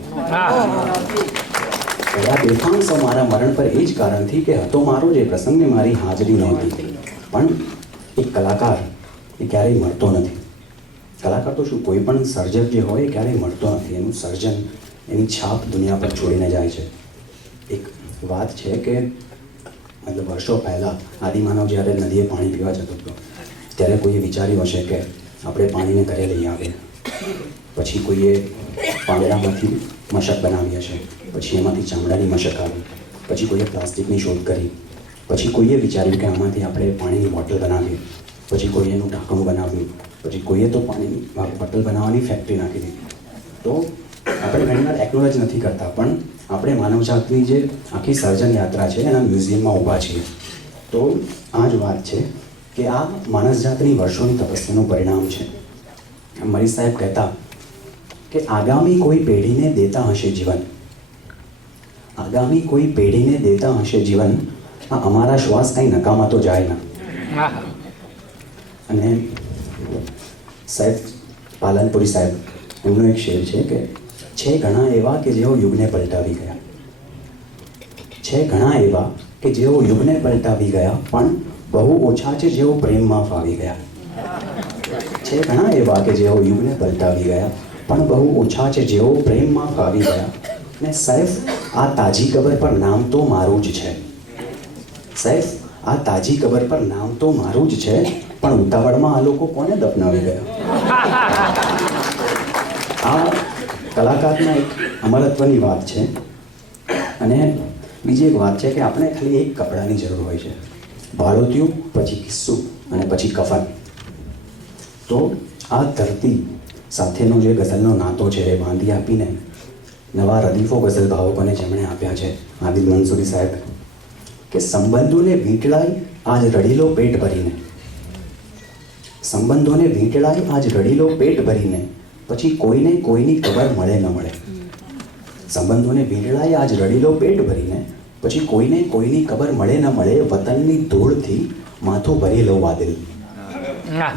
રડ્યા બેફામ સૌ મારા મરણ પર એ જ કારણથી કે હતો મારો જે પ્રસંગ ને મારી હાજરી નહોતી. પણ એક કલાકાર એ ક્યારેય મળતો નથી. કલાકાર તો શું, કોઈ પણ સર્જક જે હોય એ ક્યારેય મળતો નથી. એનું સર્જન, એની છાપ દુનિયા પર છોડીને જાય છે. એક વાત છે કે મતલબ વર્ષો પહેલાં આદિમાનવ જ્યારે નદીએ પાણી પીવા જતો હતો ત્યારે કોઈએ વિચાર્યું હશે કે આપણે પાણીને ઘરે લઈ આવીએ. પછી કોઈએ પાંદડામાંથી મશક બનાવી હશે, પછી એમાંથી ચામડાની મશક આવી, પછી કોઈએ પ્લાસ્ટિકની શોધ કરી, પછી કોઈએ વિચાર્યું કે આમાંથી આપણે પાણીની બોટલ બનાવીએ, પછી કોઈએ એનું ઢાંકણું બનાવ્યું, પછી કોઈએ તો પાણીની બોટલ બનાવવાની ફેક્ટરી નાખી દીધી. તો આપણે ઘણીવાર એક્નોલેજ નથી કરતા, પણ આપણે માનવજાતની જે આખી સર્જન યાત્રા છે એના મ્યુઝિયમમાં ઊભા છીએ. તો આ જ વાત છે કે આ માણસજાતની વર્ષોની તપસ્યાનું પરિણામ છે. મરી સાહેબ કહેતા કે આગામી કોઈ પેઢીને દેતા હશે જીવન, આગામી કોઈ પેઢીને દેતા હશે જીવન, આ અમારા શ્વાસ કંઈ નકામા તો જાય ના. અને સાહેબ પાલનપુરી સાહેબ એમનો એક શેર છે કે છે ઘણા એવા કે જેઓ યુગને પલટાવી ગયા, છે ઘણા એવા કે જેઓ યુગને પલટાવી ગયા, પણ બહુ ઓછા છે જેઓ પ્રેમમાં ફાવી ગયા. છે ઘણા એવા કે જેઓ યુગને પલટાવી ગયા, પણ બહુ ઓછા છે જેઓ પ્રેમમાં ફાવી ગયા. ને સૈફ આ તાજી કબર પર નામ તો મારું જ છે, સૈફ આ તાજી કબર પર નામ તો મારું જ છે, પણ ઉતાવળમાં આ લોકો કોને દફનાવી ગયા. આ કલાકારના એક અમરત્વની વાત છે. અને બીજી એક વાત છે કે આપણે ખાલી એક કપડાની જરૂર હોય છે, ભાડોતિયું, પછી કિસ્સું અને પછી કફન. તો આ ધરતી સાથેનો જે ગઝલનો નાતો છે એ બાંધી આપીને નવા રદીફો ગઝલ ભાવકોને જેમણે આપ્યા છે આબિદ મંસૂરી સાહેબ, કે સંબંધોને વીંટળાઈ આજ રડીલો પેટ ભરીને, સંબંધોને વીંટળાઈ આજ રડીલો પેટ ભરીને, પછી કોઈને કોઈની ખબર મળે ન મળે. સંબંધોને વીંટળાઈ આજ રડીલો પેટ ભરીને, પછી કોઈને કોઈની ખબર મળે ન મળે. વતનની ધૂળથી માથું ભરી લઉં આ દિલ,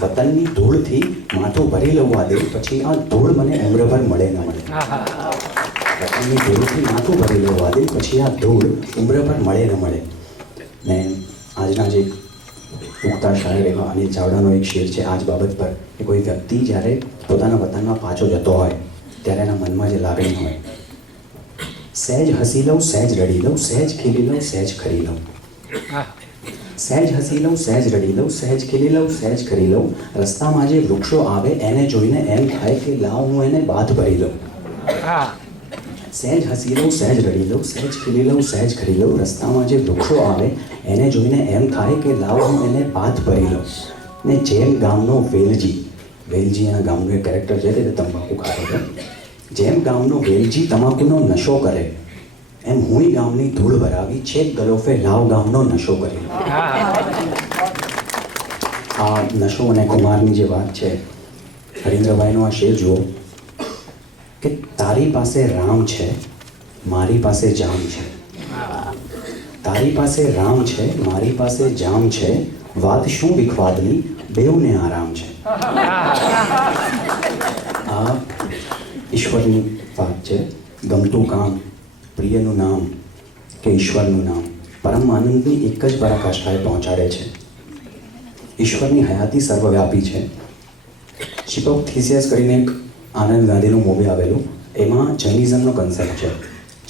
વતનની ધૂળથી માથું ભરી લઉં આ દિલ, પછી આ ધૂળ મને ઉમ્રભર મળે ન મળે. વતનની ધૂળથી માથું ભરી લઉં આ દિલ, પછી આ ધૂળ ઉમ્રભર મળે ન મળે. ને આજના જે ઉગતા શાયર એવા અનિલ ચાવડાનો એક શેર છે આજ બાબત પર, કે કોઈ વ્યક્તિ જ્યારે પોતાના વતનમાં પાછો જતો હોય ત્યારે એના મનમાં જે લાગણી હોય, સહેજ હસી લઉં, સહેજ રડી લઉં, સહેજ ખીલી લઉં, સહેજ ખરી લઉં. સહેજ હસી લઉં, સહેજ રડી લઉં, સહેજ ખીલી લઉં, સહેજ ખરી લઉં. રસ્તામાં જે વૃક્ષો આવે એને જોઈને એમ થાય કે લાવ હું એને બાથ ભરી લઉં. સહેજ હસી લઉં, સહેજ રડી લઉં, સહેજ ખીલી લઉં, સહેજ ખરી લઉં. રસ્તામાં જે વૃક્ષો આવે એને જોઈને એમ થાય કે લાવ હું એને બાથ ભરી લઉં. ને જેમ ગામનો વેલજી, વેલજી એના ગામનું એક કેરેક્ટર છે તે તંબાકુ ખાતો હતો, જેમ ગામનો વેલજી તમાકુનો નશો કરે એમ હુંય ગામની ધૂળ ભરાવી છેક ગલોફે લાવ ગામનો નશો કરી. આ નશો અને કુમારની જે વાત છે, હરીન્દ્રભાઈનો આ શેર જુઓ કે તારી પાસે રામ છે, મારી પાસે જામ છે. તારી પાસે રામ છે, મારી પાસે જામ છે, વાત શું વિખવાદની, બેઉને આરામ છે. આ ઈશ્વરની વાત છે. ગમતું કામ, પ્રિયનું નામ કે ઈશ્વરનું નામ પરમ આનંદની એક જ પરાકાષ્ઠાએ પહોંચાડે છે. ઈશ્વરની હયાતી સર્વવ્યાપી છે. શિપ ઓફ થિસિયસ કરીને એક આનંદ ગાંધીનું મૂવી આવેલું, એમાં જૈનિઝમનો કન્સેપ્ટ છે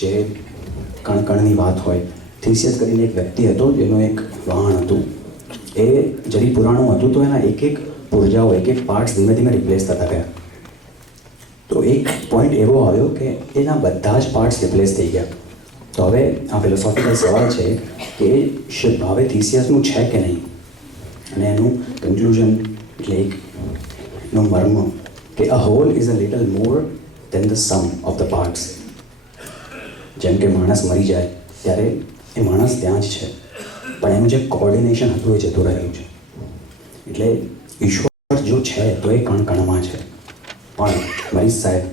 જે કણકણની વાત હોય. થિસિયસ કરીને એક વ્યક્તિ હતો જેનું એક વાહન હતું, એ જરી પુરાણું હતું તો એના એક એક પુર્જાઓ, એક એક પાર્ટ્સ ધીમે ધીમે રિપ્લેસ થતા ગયા. તો એક પોઈન્ટ એવો આવ્યો કે એના બધા જ પાર્ટ્સ રિપ્લેસ થઈ ગયા. તો હવે આ ફિલોસોફિકલ સવાલ છે કે શિપ હવે થિસિયસનું છે કે નહીં, અને એનું કન્ક્લુઝન એટલે એનું મર્મ કે a whole is a little more than the sum of the parts. જેમ કે માણસ મરી જાય ત્યારે એ માણસ ત્યાં જ છે, પણ એનું જે કોઓર્ડિનેશન હતું એ જતું રહ્યું છે. એટલે ઈશ્વર જો છે તો એ કણ કણમાં છે. પણ મરીઝ સાહેબ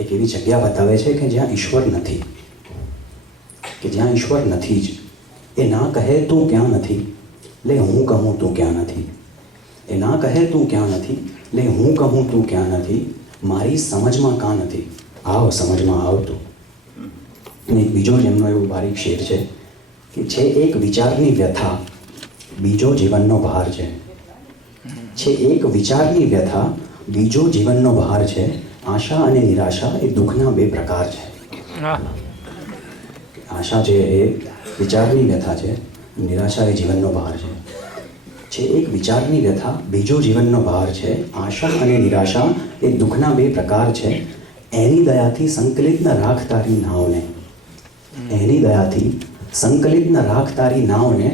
એક એવી જગ્યા બતાવે છે કે જ્યાં ઈશ્વર નથી, કે જ્યાં ઈશ્વર નથી જ. એ ના કહે તું ક્યાં નથી, લે હું કહું તું ક્યાં નથી. એ ના કહે તું ક્યાં નથી, લે હું કહું તું ક્યાં નથી. મારી સમજમાં કાં નથી, આવ સમજમાં આવતું. અને એક બીજો જેમનો એવો બારીક શેર છે કે છે એક વિચારની વ્યથા, બીજો જીવનનો ભાર છે. છે એક વિચારની વ્યથા, બીજો જીવનનો ભાર છે. આશા અને નિરાશા એ દુઃખના બે પ્રકાર છે. આશા છે એ વિચારની વ્યથા છે, નિરાશા એ જીવનનો ભાર છે. છે એક વિચારની વ્યથા, બીજો જીવનનો ભાર છે. આશા અને નિરાશા એ દુઃખના બે પ્રકાર છે. એની દયાથી સંકલિત ન રાખ તારી નાવને, એની દયાથી સંકલિત ન રાખ તારી નાવને,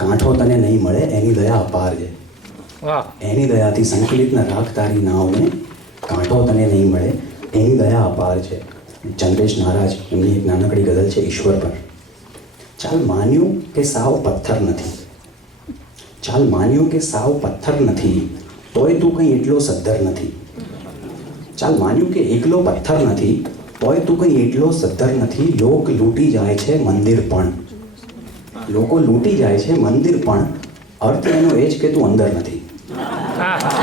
કાંઠો તને નહીં મળે એની દયા અપાર છે. એની દયાથી સંકલિત ન રાખ તારી નાવને, કાંઠો તને નહીં મળે એની દયા અપાર છે. ચંદ્રેશ નારાજ એમની એક નાનકડી ગઝલ છે ઈશ્વર પર. ચાલ માન્યું કે સાવ પથ્થર નથી, ચાલ માન્યું કે સાવ પથ્થર નથી, તોય તું કંઈ એટલો સદ્ધર નથી. ચાલ માન્યું કે એકલો પથ્થર નથી, તોય તું કંઈ એટલો સદ્ધર નથી. લોક લૂંટી જાય છે મંદિર પણ, લોકો લૂંટી જાય છે મંદિર પણ, અર્થ એનો એ જ કે તું અંદર નથી.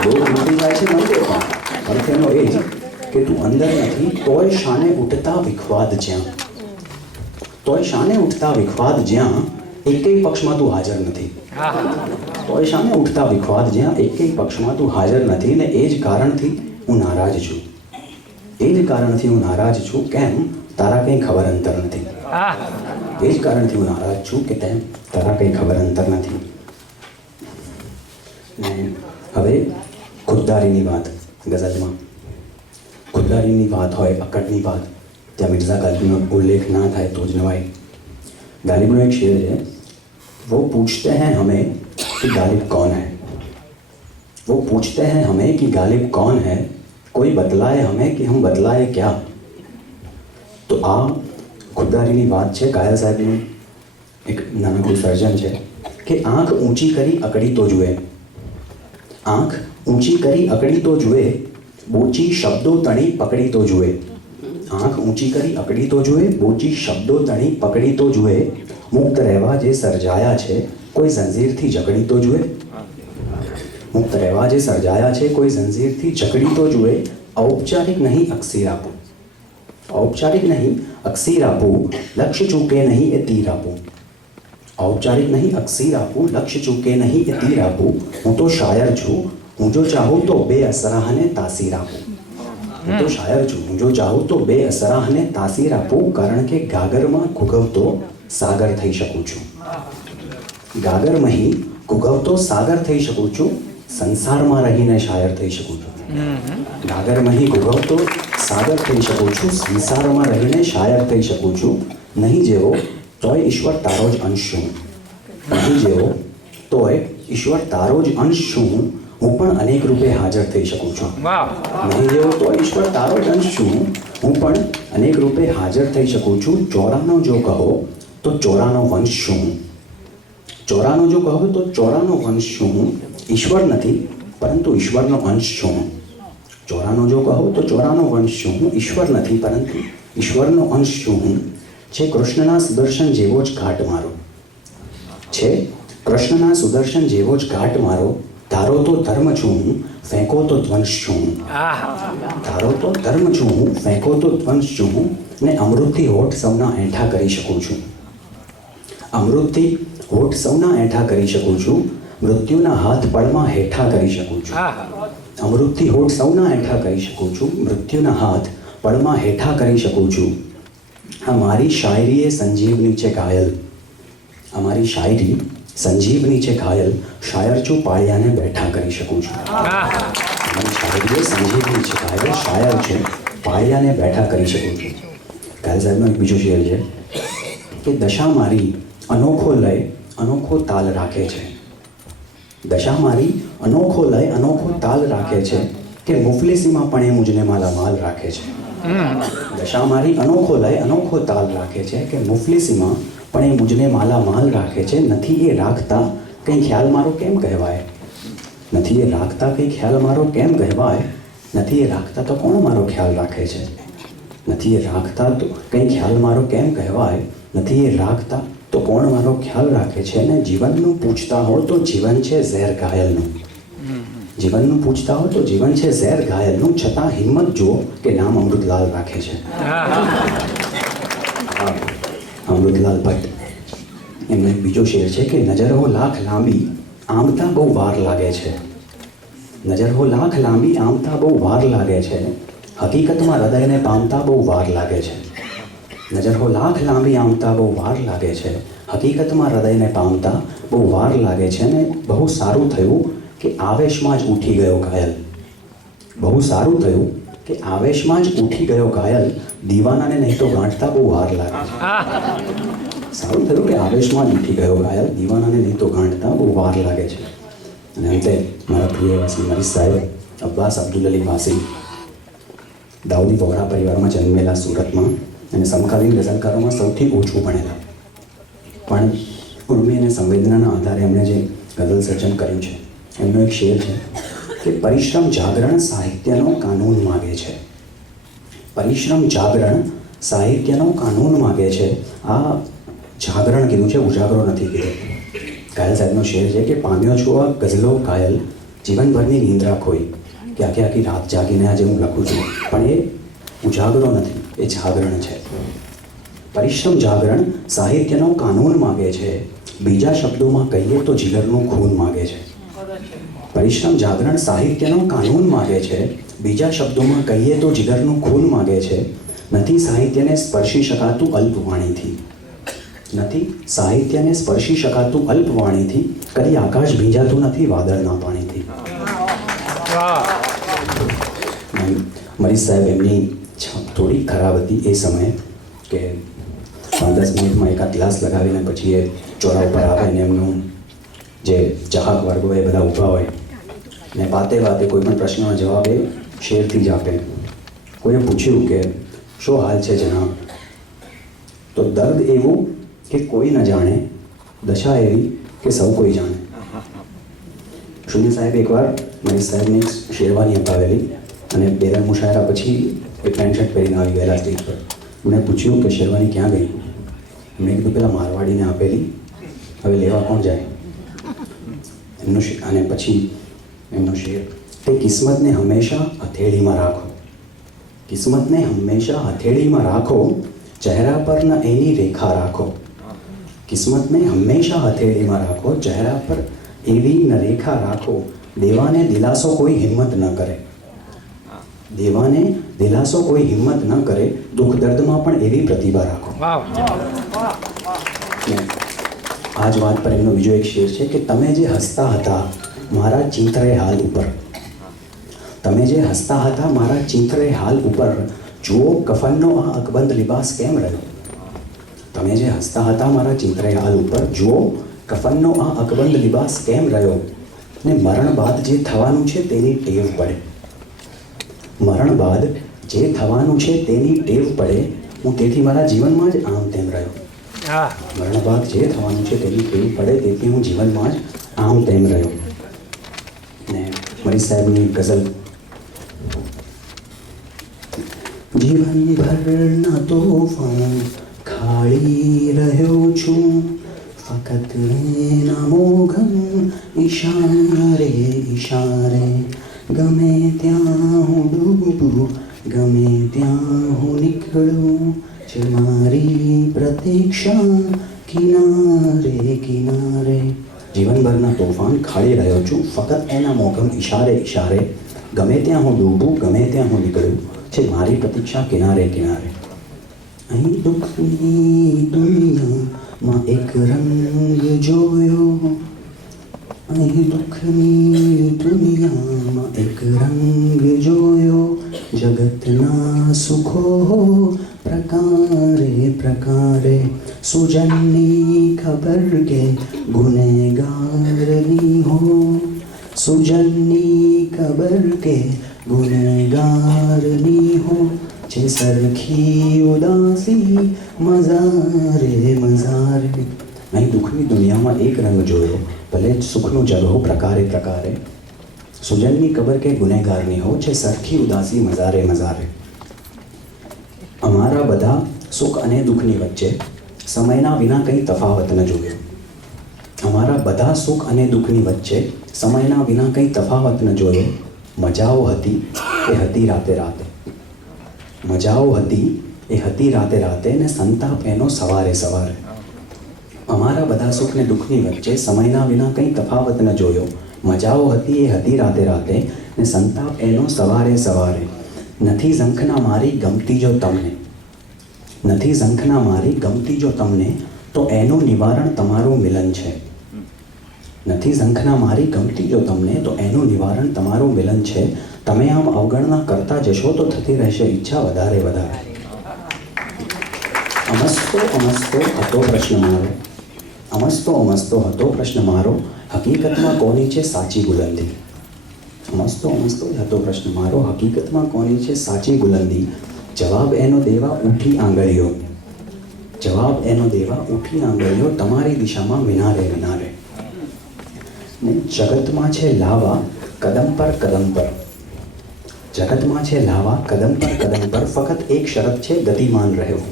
લોક લૂંટી જાય છે મંદિર પણ, અર્થ એનો એ જ કે તું અંદર નથી. તોય શાને ઉઠતા વિખવાદ જ્યાં, તોય શાને ઉઠતા વિખવાદ જ્યાં, એકેય પક્ષમાં તું હાજર નથી. તોય શાને ઉઠતા વિખવાદ જ્યાં, એકેય પક્ષમાં તું હાજર નથી. ને એ જ કારણથી હું નારાજ છું, એ જ કારણથી હું નારાજ છું. કેમ? તારા કંઈ ખબર અંતર નથી. એ જ કારણથી હું નારાજ છું કે તેમ તારા કંઈ ખબર અંતર નથી. ને હવે ખુદદારીની વાત ગઝલમાં. ખુદદારીની વાત હોય, અક્કડની વાત, ત્યાં મિર્ઝા ગાલિબનો ઉલ્લેખ ના થાય તો જ નવાય. गालिब एक शेर है, वो पूछते हैं हमें कि गालिब कौन है, वो पूछते हैं हमें कि गालिब कौन है, कोई बतलाए हमें कि हम बतलाए क्या. તો આ ખુદદારીની વાત છે. કાયલ સાહેબનું એક નાનકડું સર્જન છે કે આંખ ઊંચી કરી અકડી તો જુએ, આંખ ઊંચી કરી અકડી તો જુએ, બોચી શબ્દો તણી પકડી તો જુએ. આંખ ઊંચી કરી અકડી તો જુએ, બોચી શબ્દો તણી પકડી તો જુએ, મુક્ત રહેવા જે સર્જાયા છે કોઈ ઝંઝીરથી જકડી તો જુએ. મુક્ત રહેવા જે સર્જાયા છે કોઈ ઝંઝીરથી જકડી તો જુએ. ઔપચારિક નહીં અક્ષીર આપું, ઔપચારિક નહીં અક્ષીર આપું, લક્ષ્ય ચૂકે નહીં એ તીર આપું. ઔપચારિક નહીં અક્ષીર આપું, લક્ષ્ય ચૂકે નહીં એ તીર આપું. હું તો શાયર છું, હું જો ચાહું તો બે અસરાહને તાસીર આપું. હું તો શાયર છું, હું જો ચાહું તો બે અસરાહને તાસીર આપું. કારણ કે ગાગરમાં ઘૂઘવતો સાગર થઈ શકું છું. ગાગરમાં ઘૂઘવતો સાગર થઈ શકું છું, સંસારમાં રહીને શાયર થઈ શકું છું. ગાગરમાં ઘૂઘવતો સાગર થઈ શકું છું, સંસારમાં રહીને શાયર થઈ શકું છું. નહીં જેવો તોય ઈશ્વર તારો જ અંશ છું. નહીં જેવો તોય ઈશ્વર તારો જ અંશ છું. હું પણ અનેક રૂપે હાજર થઈ શકું છું. નહીં જેવો તો ઈશ્વર તારો જ અંશ છું. હું પણ અનેક રૂપે હાજર થઈ શકું છું. ચોરાનો જો કહો તો ચોરાનો વંશ છું. ચોરાનો જો કહો તો ચોરાનો વંશ છું. ઈશ્વર નથી પરંતુ ઈશ્વરનો અંશ છું. ચોરાનો જો કહો તો ચોરાનો વંશ છું. ઈશ્વર નથી પરંતુ ઈશ્વરનો અંશ છું. છે કૃષ્ણના સુદર્શન જેવો જ ઘાટ મારો, છે કૃષ્ણના સુદર્શન જેવો જ ઘાટ મારો. ધારો તો ધર્મ છું હું, ફેંકો તો ધ્વંસ છું હું. ધારો તો ધર્મ છું હું, ફેંકો તો ધ્વંસ છું હું. ને અમૃતથી હોઠ સૌના એઠા કરી શકું છું. અમૃતથી હોઠ સૌના એઠા કરી શકું છું. મૃત્યુના હાથ પળમાં હેઠા કરી શકું છું. અમૃતથી હોઠ સૌના એઠા કરી શકું છું. મૃત્યુના હાથ પળમાં હેઠા કરી શકું છું. અમારી શાયરી એ સંજીવની છે ઘાયલ, અમારી શાયરી સંજીવની છે ઘાયલ. શાયર છું પાળિયાને બેઠા કરી શકું છું. અમારી શાયરી એ સંજીવની છે ઘાયલ. શાયર છું પાળિયાને બેઠા કરી શકું છું. ઘાયલ સાહેબનો એક બીજો શેર છે કે દશા મારી અનોખો લય અનોખો તાલ રાખે છે. દશા મારી અનોખો લય અનોખો તાલ રાખે છે કે મુફલિસીમાં પણ એ મુજને માલામાલ રાખે છે. દશા મારી અનોખો લય અનોખો તાલ રાખે છે કે મુફલિસીમાં પણ એ મુજને માલામાલ રાખે છે. નથી એ રાખતા કંઈ ખ્યાલ મારો કેમ કહેવાય, નથી એ રાખતા કંઈ ખ્યાલ મારો કેમ કહેવાય. નથી એ રાખતા તો કોણ મારો ખ્યાલ રાખે છે, નથી એ રાખતા તો કંઈ ખ્યાલ મારો કેમ કહેવાય. નથી એ રાખતા તો કોણ મારો ખ્યાલ રાખે છે. ને જીવનનું પૂછતા હો તો જીવન છે ઝેર ઘાયલનું. જીવનનું પૂછતા હો તો જીવન છે ઝેર ઘાયલનું. છતાં હિંમત જુઓ કે નામ અમૃતલાલ રાખે છે. અમૃતલાલ ભટ્ટ એમનો એક બીજો શેર છે કે નજર હો લાખ લાંબી આમતા બહુ વાર લાગે છે. નજર હો લાખ લાંબી આમતા બહુ વાર લાગે છે. હકીકતમાં હૃદયને પામતા બહુ વાર લાગે છે. નજર હો લાખ લાંબી આમતા બહુ વાર લાગે છે. હકીકતમાં હૃદયને પામતા બહુ વાર લાગે છે. ને બહુ સારું થયું કે આવેશમાં જ ઉઠી ગયો ઘાયલ. બહુ સારું થયું કે આવેશમાં જ ઉઠી ગયો ઘાયલ. દીવાનાને નહીં તો ગાંઠતા બહુ વાર લાગે છે. સારું થયું કે આવેશમાં જ ઉઠી ગયો ઘાયલ. દીવાનાને નહીં તો ગાંઠતા બહુ વાર લાગે છે. અને અંતે મારા પ્રિય વાસી મરીઝ સાહેબ અબ્બાસ અબ્દુલ અલી વાસી દાઉદી વોરા પરિવારમાં જન્મેલા સુરતમાં અને સમકાલીન ગઝલકારોમાં સૌથી ઓછું ભણેલા, પણ ઉર્મી અને સંવેદનાના આધારે એમણે જે ગઝલ સર્જન કર્યું છે. એમનો એક શેર છે કે પરિશ્રમ જાગરણ સાહિત્યનો કાનૂન માગે છે. પરિશ્રમ જાગરણ સાહિત્યનો કાનૂન માગે છે. આ જાગરણ કીધું છે, ઉજાગરો નથી કીધું. ઘાયલ સાહેબનો શેર છે કે પામ્યો છું આ ગઝલો ઘાયલ, જીવનભરની નિંદ્રા ખોઈ. કે આખી આખી રાત જાગીને આજે હું લખું છું, પણ એ ઉજાગરો નથી, એ જાગરણ છે. પરિશ્રમ જાગરણ સાહિત્યનો કાનૂન માગે છે. બીજા શબ્દોમાં કહીએ તો જીગરનું ખૂન માગે છે. પરિશ્રમ જાગરણ સાહિત્યનો કાનૂન માગે છે. બીજા શબ્દોમાં કહીએ તો જીગરનું ખૂન માગે છે. નથી સાહિત્યને સ્પર્શી શકાતું અલ્પવાણીથી, નથી સાહિત્યને સ્પર્શી શકાતું અલ્પવાણીથી. કદી આકાશ ભીંજાતું નથી વાદળના પાણીથી. મરીઝ સાહેબ એમની થોડી ખરાબ હતી એ સમયે કે 5-10 મિનિટમાં એકાદ ગ્લાસ લગાવીને પછી એ ચોરા ઉપર આવે ને એમનું જે ચાહક વર્ગ હોય એ બધા ઊભા હોય ને વાતે વાતે કોઈ પણ પ્રશ્નનો જવાબ એ શેરથી જ આપે. કોઈએ પૂછ્યું કે શું હાલ છે જણાબ? તો દર્દ એવું કે કોઈ ન જાણે, દશા એવી કે સૌ કોઈ જાણે. શૂન્ય સાહેબ એકવાર મરીઝ સાહેબને એક શેરવાની અપાવેલી અને બેરલ મુશાયરા પછી એ પેન્ટ શર્ટ પહેરીને આવી ગયેલા સ્ટેજ પર. મેં પૂછ્યું કે શેરવાની ક્યાં ગઈ? એમણે કીધું પેલા મારવાડીને આપેલી, હવે લેવા કોણ જાય? એમનો અને પછી એમનો શેર, તે કિસ્મતને હંમેશા હથેળીમાં રાખો, કિસ્મતને હંમેશા હથેળીમાં રાખો, ચહેરા પર ન એની રેખા રાખો. કિસ્મતને હંમેશા હથેળીમાં રાખો, ચહેરા પર એવી ન રેખા રાખો. દેવાને દિલાસો કોઈ હિંમત ન કરે, દેવાને દિલાસો કોઈ હિંમત ન કરે. દુઃખ દર્દમાં પણ એવી પ્રતિભા રાખો. આ જ વાત પર એમનો બીજો એક શેર છે કે તમે જે હસતા હતા મારા ચિંતરે હાલ ઉપર, તમે જે હસતા હતા મારા ચિંતરે હાલ ઉપર, જુઓ કફનનો આ અકબંધ લિબાસ કેમ રહ્યો. તમે જે હસતા હતા મારા ચિંતરે હાલ ઉપર, જુઓ કફનનો આ અકબંધ લિબાસ કેમ રહ્યો. ને મરણ બાદ જે થવાનું છે તેની ટેવ પડે, મરણ બાદ જે થવાનું છે તેની ટેવ પડે. હું તેથી મારા જીવનમાં જ આમ તેમ રહ્યો. મરણ બાદ જે થવાનું છે તેની ટેવ પડે, તેથી હું જીવનમાં જ આમ તેમ રહ્યો. ને મરીઝ સાહેબની ગઝલ, જીવનભરના તોફાન ખાળી રહ્યો છું, ફકત એના મોઘમ ઈશારે ઈશારે. ગમે ત્યાં હું ડૂબું, ગમે ત્યાં હું નીકળું, છે મારી પ્રતીક્ષા કિનારે કિનારે. જીવનભરના તોફાન ખાળી રહ્યો છું, ફક્ત એના મોઘમ ઈશારે ઈશારે. ગમે ત્યાં હું ડૂબું, ગમે ત્યાં હું નીકળું, છે મારી પ્રતીક્ષા કિનારે કિનારે. અહીં દુઃખની દુનિયામાં એક રંગ જોયો, અહીં દુઃખની દુનિયામાં એક રંગ જોયો, જગતના સુખો પ્રકારે પ્રકારે. સુજનની ખબર કે ગુનેગારની હો, સુજનની ખબર કે ગુનેગારની હો, છે સરખી ઉદાસી મઝારે મઝારે. અહીં દુઃખની દુનિયામાં એક રંગ જોયો, ભલે સુખનું જગો પ્રકારે પ્રકારે. સુજનની ખબર કે ગુનેગારની હો, છે સરખી ઉદાસી મઝારે મઝારે. અમારા બધા સુખ અને દુઃખની વચ્ચે સમયના વિના કંઈ તફાવત ન જોયો. અમારા બધા સુખ અને દુઃખની વચ્ચે સમયના વિના કંઈ તફાવત ન જોયો. મજાઓ હતી એ હતી રાતે રાતે, મજાઓ હતી એ હતી રાતે રાતે, ને સંતાપ એનો સવારે સવારે. અમારા બધા સુખ ને દુઃખની વચ્ચે સમયના વિના કંઈ તફાવત ન જોયો. મજાઓ હતી એ હતી રાતે રાતે, ને સંતાપ એનો સવારે સવારે. નથી ઝંખના મારી ગમતી જો તમને, નથી ઝંખના મારી ગમતી જો તમને, તો એનું નિવારણ તમારું મિલન છે. નથી ઝંખના મારી ગમતી જો તમને, તો એનું નિવારણ તમારું મિલન છે. તમે આમ અવગણના કરતા જશો તો થતી રહેશે ઈચ્છા વધારે વધારે. અમસ્તો અમસ્તો હતો પ્રશ્ન મારો, અમસ્તો અમસ્તો હતો પ્રશ્ન મારો, હકીકતમાં કોની છે સાચી બુલંદી. અમસ્તો અમસ્તો હતો પ્રશ્ન મારો, હકીકતમાં કોની છે સાચી બુલંદી. જવાબ એનો દેવા ઉઠી આંગળીઓ, જવાબ એનો દેવા ઉઠી આંગળીઓ, તમારી દિશામાં વિનારે વિનારે. ને જગતમાં છે લાવા કદમ પર કદમ પર, જગતમાં છે લાવા કદમ પર, ફક્ત એક શરત છે ગતિમાન રહેવું.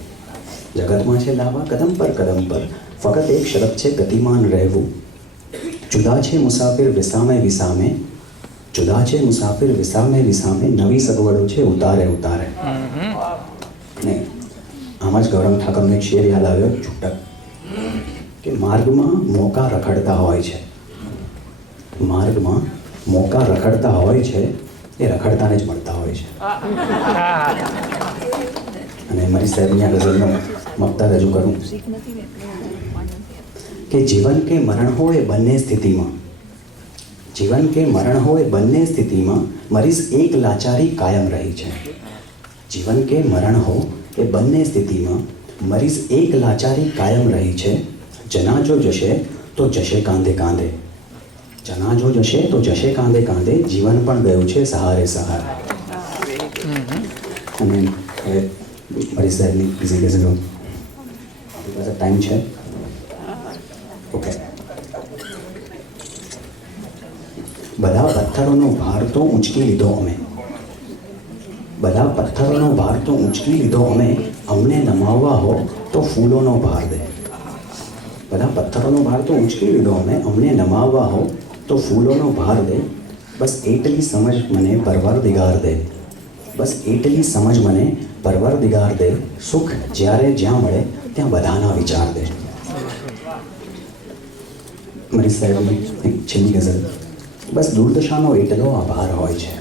જગતમાં છે લાવા કદમ પર, ફક્ત એક શરત છે ગતિમાન રહેવું. જુદા છે મુસાફિર વિસામે વિસામે, જુદા છે મુસાફિર વિસામે વિસામે, નવી સગવડો છે ઉતારે ઉતારે. ને આમાં જ ગૌરવ ઠાકરનો એક શેર યાદ આવ્યો છૂટક, કે માર્ગમાં મોકા રખડતા હોય છે, માર્ગમાં મોકા રખડતા હોય છે, એ રખડતાને જ મળતા હોય છે. અને મારી સાહેબની આ ગઝલનો મક્તા રજૂ કરું કે જીવન કે મરણ હોય બંને સ્થિતિમાં, જીવન કે મરણ હોય બંને સ્થિતિમાં મરીઝ એક લાચારી કાયમ રહી છે. જીવન કે મરણ હો એ બંને સ્થિતિમાં મરીઝ એક લાચારી કાયમ રહી છે. જનાજો જશે તો જશે કાંધે કાંધે, જનાજો જશે તો જશે કાંધે કાંધે, જીવન પણ ગયું છે સહારે સહારે. અને હવે મરીઝ સાહેબની બીજી ગઝલો આપણી પાસે ટાઈમ છે? ઓકે. બધા પથ્થરોનો ભાર તો ઊંચકી લીધો અમે, બધા પથ્થરોનો ભાર તો ઊંચકી લીધો અમે, અમને નમાવવા હો તો ફૂલોનો ભાર દે. બધા પથ્થરોનો ભાર તો ઊંચકી લીધો અમે, અમને નમાવવા હો તો ફૂલોનો ભાર દે. બસ એટલી સમજ મને પરવરદિગાર દે, બસ એટલી સમજ મને પરવરદિગાર દે. સુખ જ્યારે જ્યાં મળે ત્યાં બધાના વિચાર દે. મરીઝ સાહેબની એક છેલ્લી ગઝલ. બસ દુર્દશાનો એટલો આભાર હોય છે,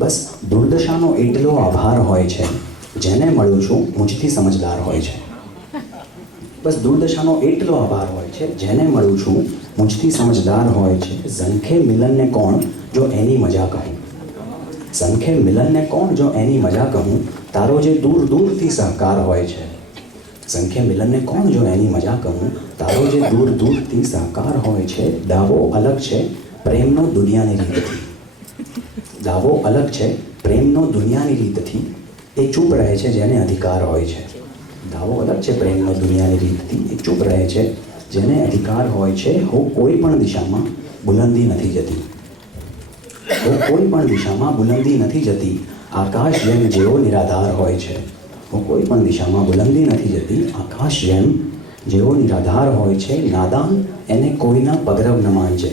બસ દુર્દશાનો એટલો આભાર હોય છે, જેને મળું છું મુજથી સમજદાર હોય છે. બસ દુર્દશાનો એટલો આભાર હોય છે, જેને મળું છું મુજથી સમજદાર હોય છે. ઝંખે મિલનને કોણ જો એની મજા કહું, ઝંખે મિલનને કોણ જો એની મજા કહું, તારો જે દૂર દૂરથી સહકાર હોય છે. ઝંખે મિલનને કોણ જો એની મજા કહું, તારો જે દૂર દૂરથી સહકાર હોય છે. દાવો અલગ છે પ્રેમનો દુનિયાની રીતથી, દાવો અલગ છે પ્રેમનો દુનિયાની રીતથી, એ ચૂપ રહે છે જેને અધિકાર હોય છે. દાવો અલગ છે પ્રેમનો દુનિયાની રીતથી, એ ચૂપ રહે છે જેને અધિકાર હોય છે. હું કોઈ પણ દિશામાં બુલંદી નથી જતી, હું કોઈ પણ દિશામાં બુલંદી નથી જતી, આકાશ જેમ જેવો નિરાધાર હોય છે. હું કોઈ પણ દિશામાં બુલંદી નથી જતી, આકાશ જેમ જેવો નિરાધાર હોય છે. નાદાન એને કોઈના પગરવ ન માનજે,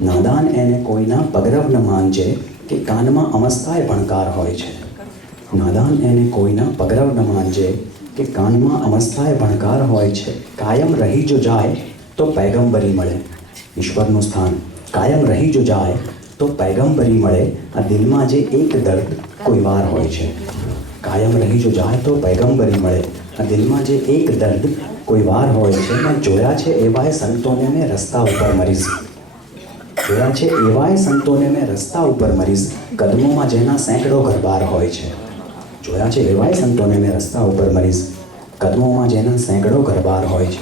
નાદાન એને કોઈના પગરવ ન માનજે, કે કાનમાં અમસ્તાય ભણકાર હોય છે. નાદાન એને કોઈના પગરવ ન માનજે, કે કાનમાં અમસ્તાય ભણકાર હોય છે. કાયમ રહી જો જાય તો પૈગંબરી મળે, ઈશ્વરનું સ્થાન કાયમ રહી જો જાય તો પૈગંબરી મળે. આ દિલમાં જે એક દર્દ કોઈ વાર હોય છે, કાયમ રહી જો જાય તો પૈગંબરી મળે. આ દિલમાં જે એક દર્દ કોઈ વાર હોય છે. મેં જોયા છે એવાય સંતોને મેં રસ્તા ઉપર મરીઝ, જોયા છે એવાય સંતોને મેં રસ્તા ઉપર મરીઝ, કદમોમાં જેના સેંકડો ઘરબાર હોય છે. જોયા છે એવાય સંતોને મેં રસ્તા ઉપર મરીઝ, કદમોમાં જેના સેંકડો ઘરબાર હોય છે.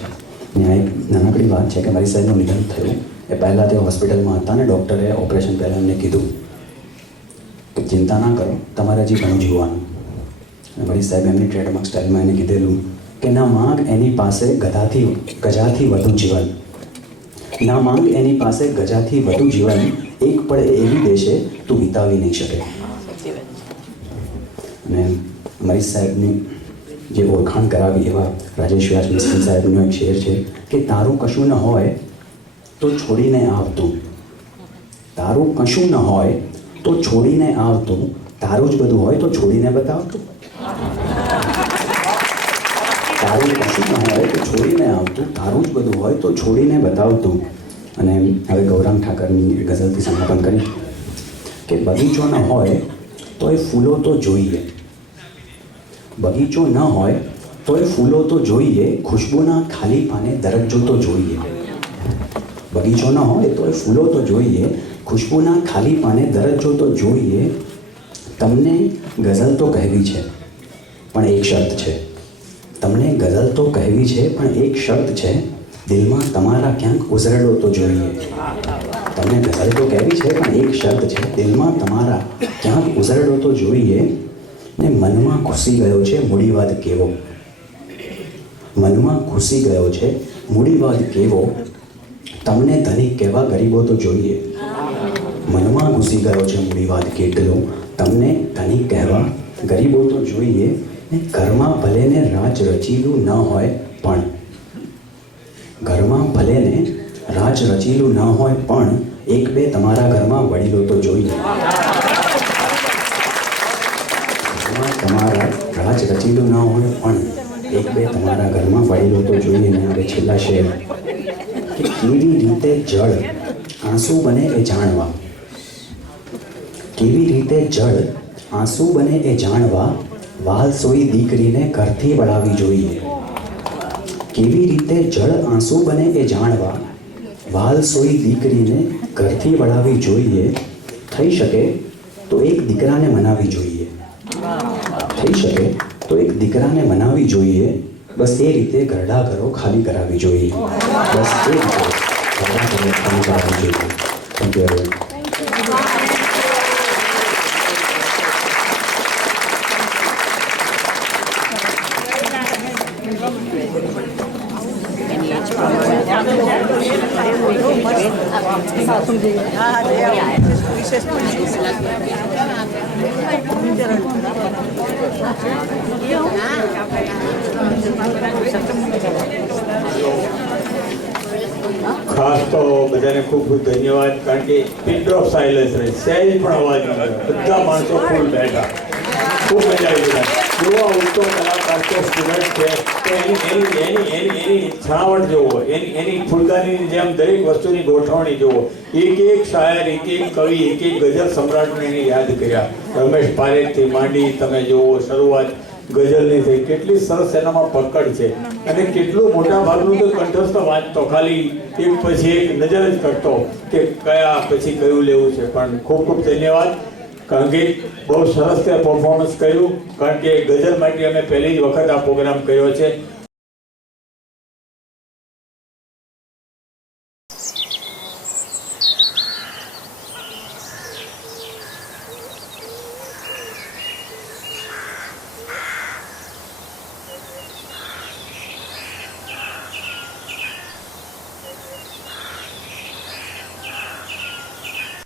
ત્યાં એક નાનકડી વાત છે કે મારી સાહેબનું નિધન થયું એ પહેલાં તેઓ હોસ્પિટલમાં હતા ને ડૉક્ટરે ઓપરેશન પહેલાં એમને કીધું કે ચિંતા ના કરો, તમારે હજી ઘણું જીવવાનું. મારી સાહેબ એમની ટ્રેડમાર્ક સ્ટાઇલમાં એને કીધેલું કે ના માંગ એની પાસે ગજાથી વધુ જીવન, ના માંગ એની પાસે ગજાથી વધુ જીવન, એક પળે એવી દેશે તું વિતાવી નહીં શકે. અને મારી સાહેબની જે ઓળખાણ કરાવી એવા રાજેશ વ્યાસ મિસ્ત્રી સાહેબનો એક શેર છે કે તારું કશું ન હોય તો છોડીને આવતું, તારું કશું ન હોય તો છોડીને આવતું, તારું જ બધું હોય તો છોડીને બતાવતું. તારું કશું ન હોય તો છોડીને આવતું, તારું જ બધું હોય તો છોડીને બતાવતું. અને હવે ગૌરાંગ ઠાકરની ગઝલથી સમાપન કરી કે બગીચો ન હોય તો એ ફૂલો તો જોઈએ, બગીચો ન હોય તો એ ફૂલો તો જોઈએ, ખુશ્બુના ખાલી પાને દરજ્જો તો જોઈએ. બગીચો ન હોય તો એ ફૂલો તો જોઈએ, ખુશ્બુના ખાલી પાને દરજ્જો તો જોઈએ. તમને ગઝલ તો કહેવી છે પણ એક શરત છે, તમને ગઝલ તો કહેવી છે પણ એક શરત છે, દિલમાં તમારા ક્યાંક ઉઝરડો તો જોઈએ. તમને ગઝલ તો કહેવી છે પણ એક શરત છે, દિલમાં તમારા ક્યાંક ઉઝરડો તો જોઈએ. ને મનમાં ઘૂસી ગયો છે મૂડીવાદ કેવો, મનમાં ઘૂસી ગયો છે મૂડીવાદ કેવો, તમને ધનિક કહેવા ગરીબો તો જોઈએ. મનમાં ઘૂસી ગયો છે મૂડીવાદ કેટલો, તમને ધનિક કહેવા ગરીબો તો જોઈએ. ને ઘરમાં ભલેને રાજ રચીલું ન હોય પણ, ઘરમાં ભલેને રાજ રચીલું ન હોય પણ, એક બે તમારા ઘરમાં વડીલો તો જોઈએ. તમારા રાજ રચીલું ન હોય પણ એક બે તમારા ઘરમાં વડીલો તો જોઈએ. ને હવે છેલ્લા શેર કે કેવી રીતે જળ આંસુ બને એ જાણવા, કેવી રીતે જળ આંસુ બને એ જાણવા, વાલ સોઈ દીકરીને ઘરથી વળાવી જોઈએ. કેવી રીતે જળ આંસુ બને એ જાણવા, વાલસોઈ દીકરીને ઘરથી વળાવી જોઈએ, થઈ શકે તો એક દીકરાને મનાવી જોઈએ, થઈ શકે તો એક દીકરાને મનાવી જોઈએ, બસ એ રીતે ઘરડા ઘરો ખાલી કરાવી જોઈએ, બસ એ રીતે ઘરડા ઘરો ખાલી કરાવી જોઈએ. Thank you everyone. ખાસ તો બધાને ખૂબ ખૂબ ધન્યવાદ, કારણ કે પિન ડ્રોપ સાયલન્સ રહે, સહેજ પણ અવાજ ન આવ્યો, બધા માણસો ફૂલ બેઠા, ખૂબ મજા આવી ગઈ. એવો ઉત્તમ કલાકાર છે, સ્ટુડન્ટ છે, તો એની છણાવટ જોવો, એની ફૂલદાનીની જેમ દરેક વસ્તુની ગોઠવણી જોવો, એક એક શાયર, એક એક કવિ, એક એક ગઝલ સમ્રાટને એને યાદ કર્યા. રમેશ પારેખથી માંડી તમે જોવો, શરૂઆત ગઝલની થઈ, કેટલી સરસ એનામાં પકડ છે, અને કેટલું મોટા ભાગનું તો કંઠસ્થ વાંચતો, ખાલી એક પછી એક નજર જ કરતો કે કયા પછી કયું લેવું છે. પણ ખૂબ ખૂબ ધન્યવાદ, કારણ કે બહુ સરસ તે પરફોર્મન્સ કર્યું, કારણ કે ગઝલ માટે અમે પહેલી જ વખત આ પ્રોગ્રામ કર્યો છે.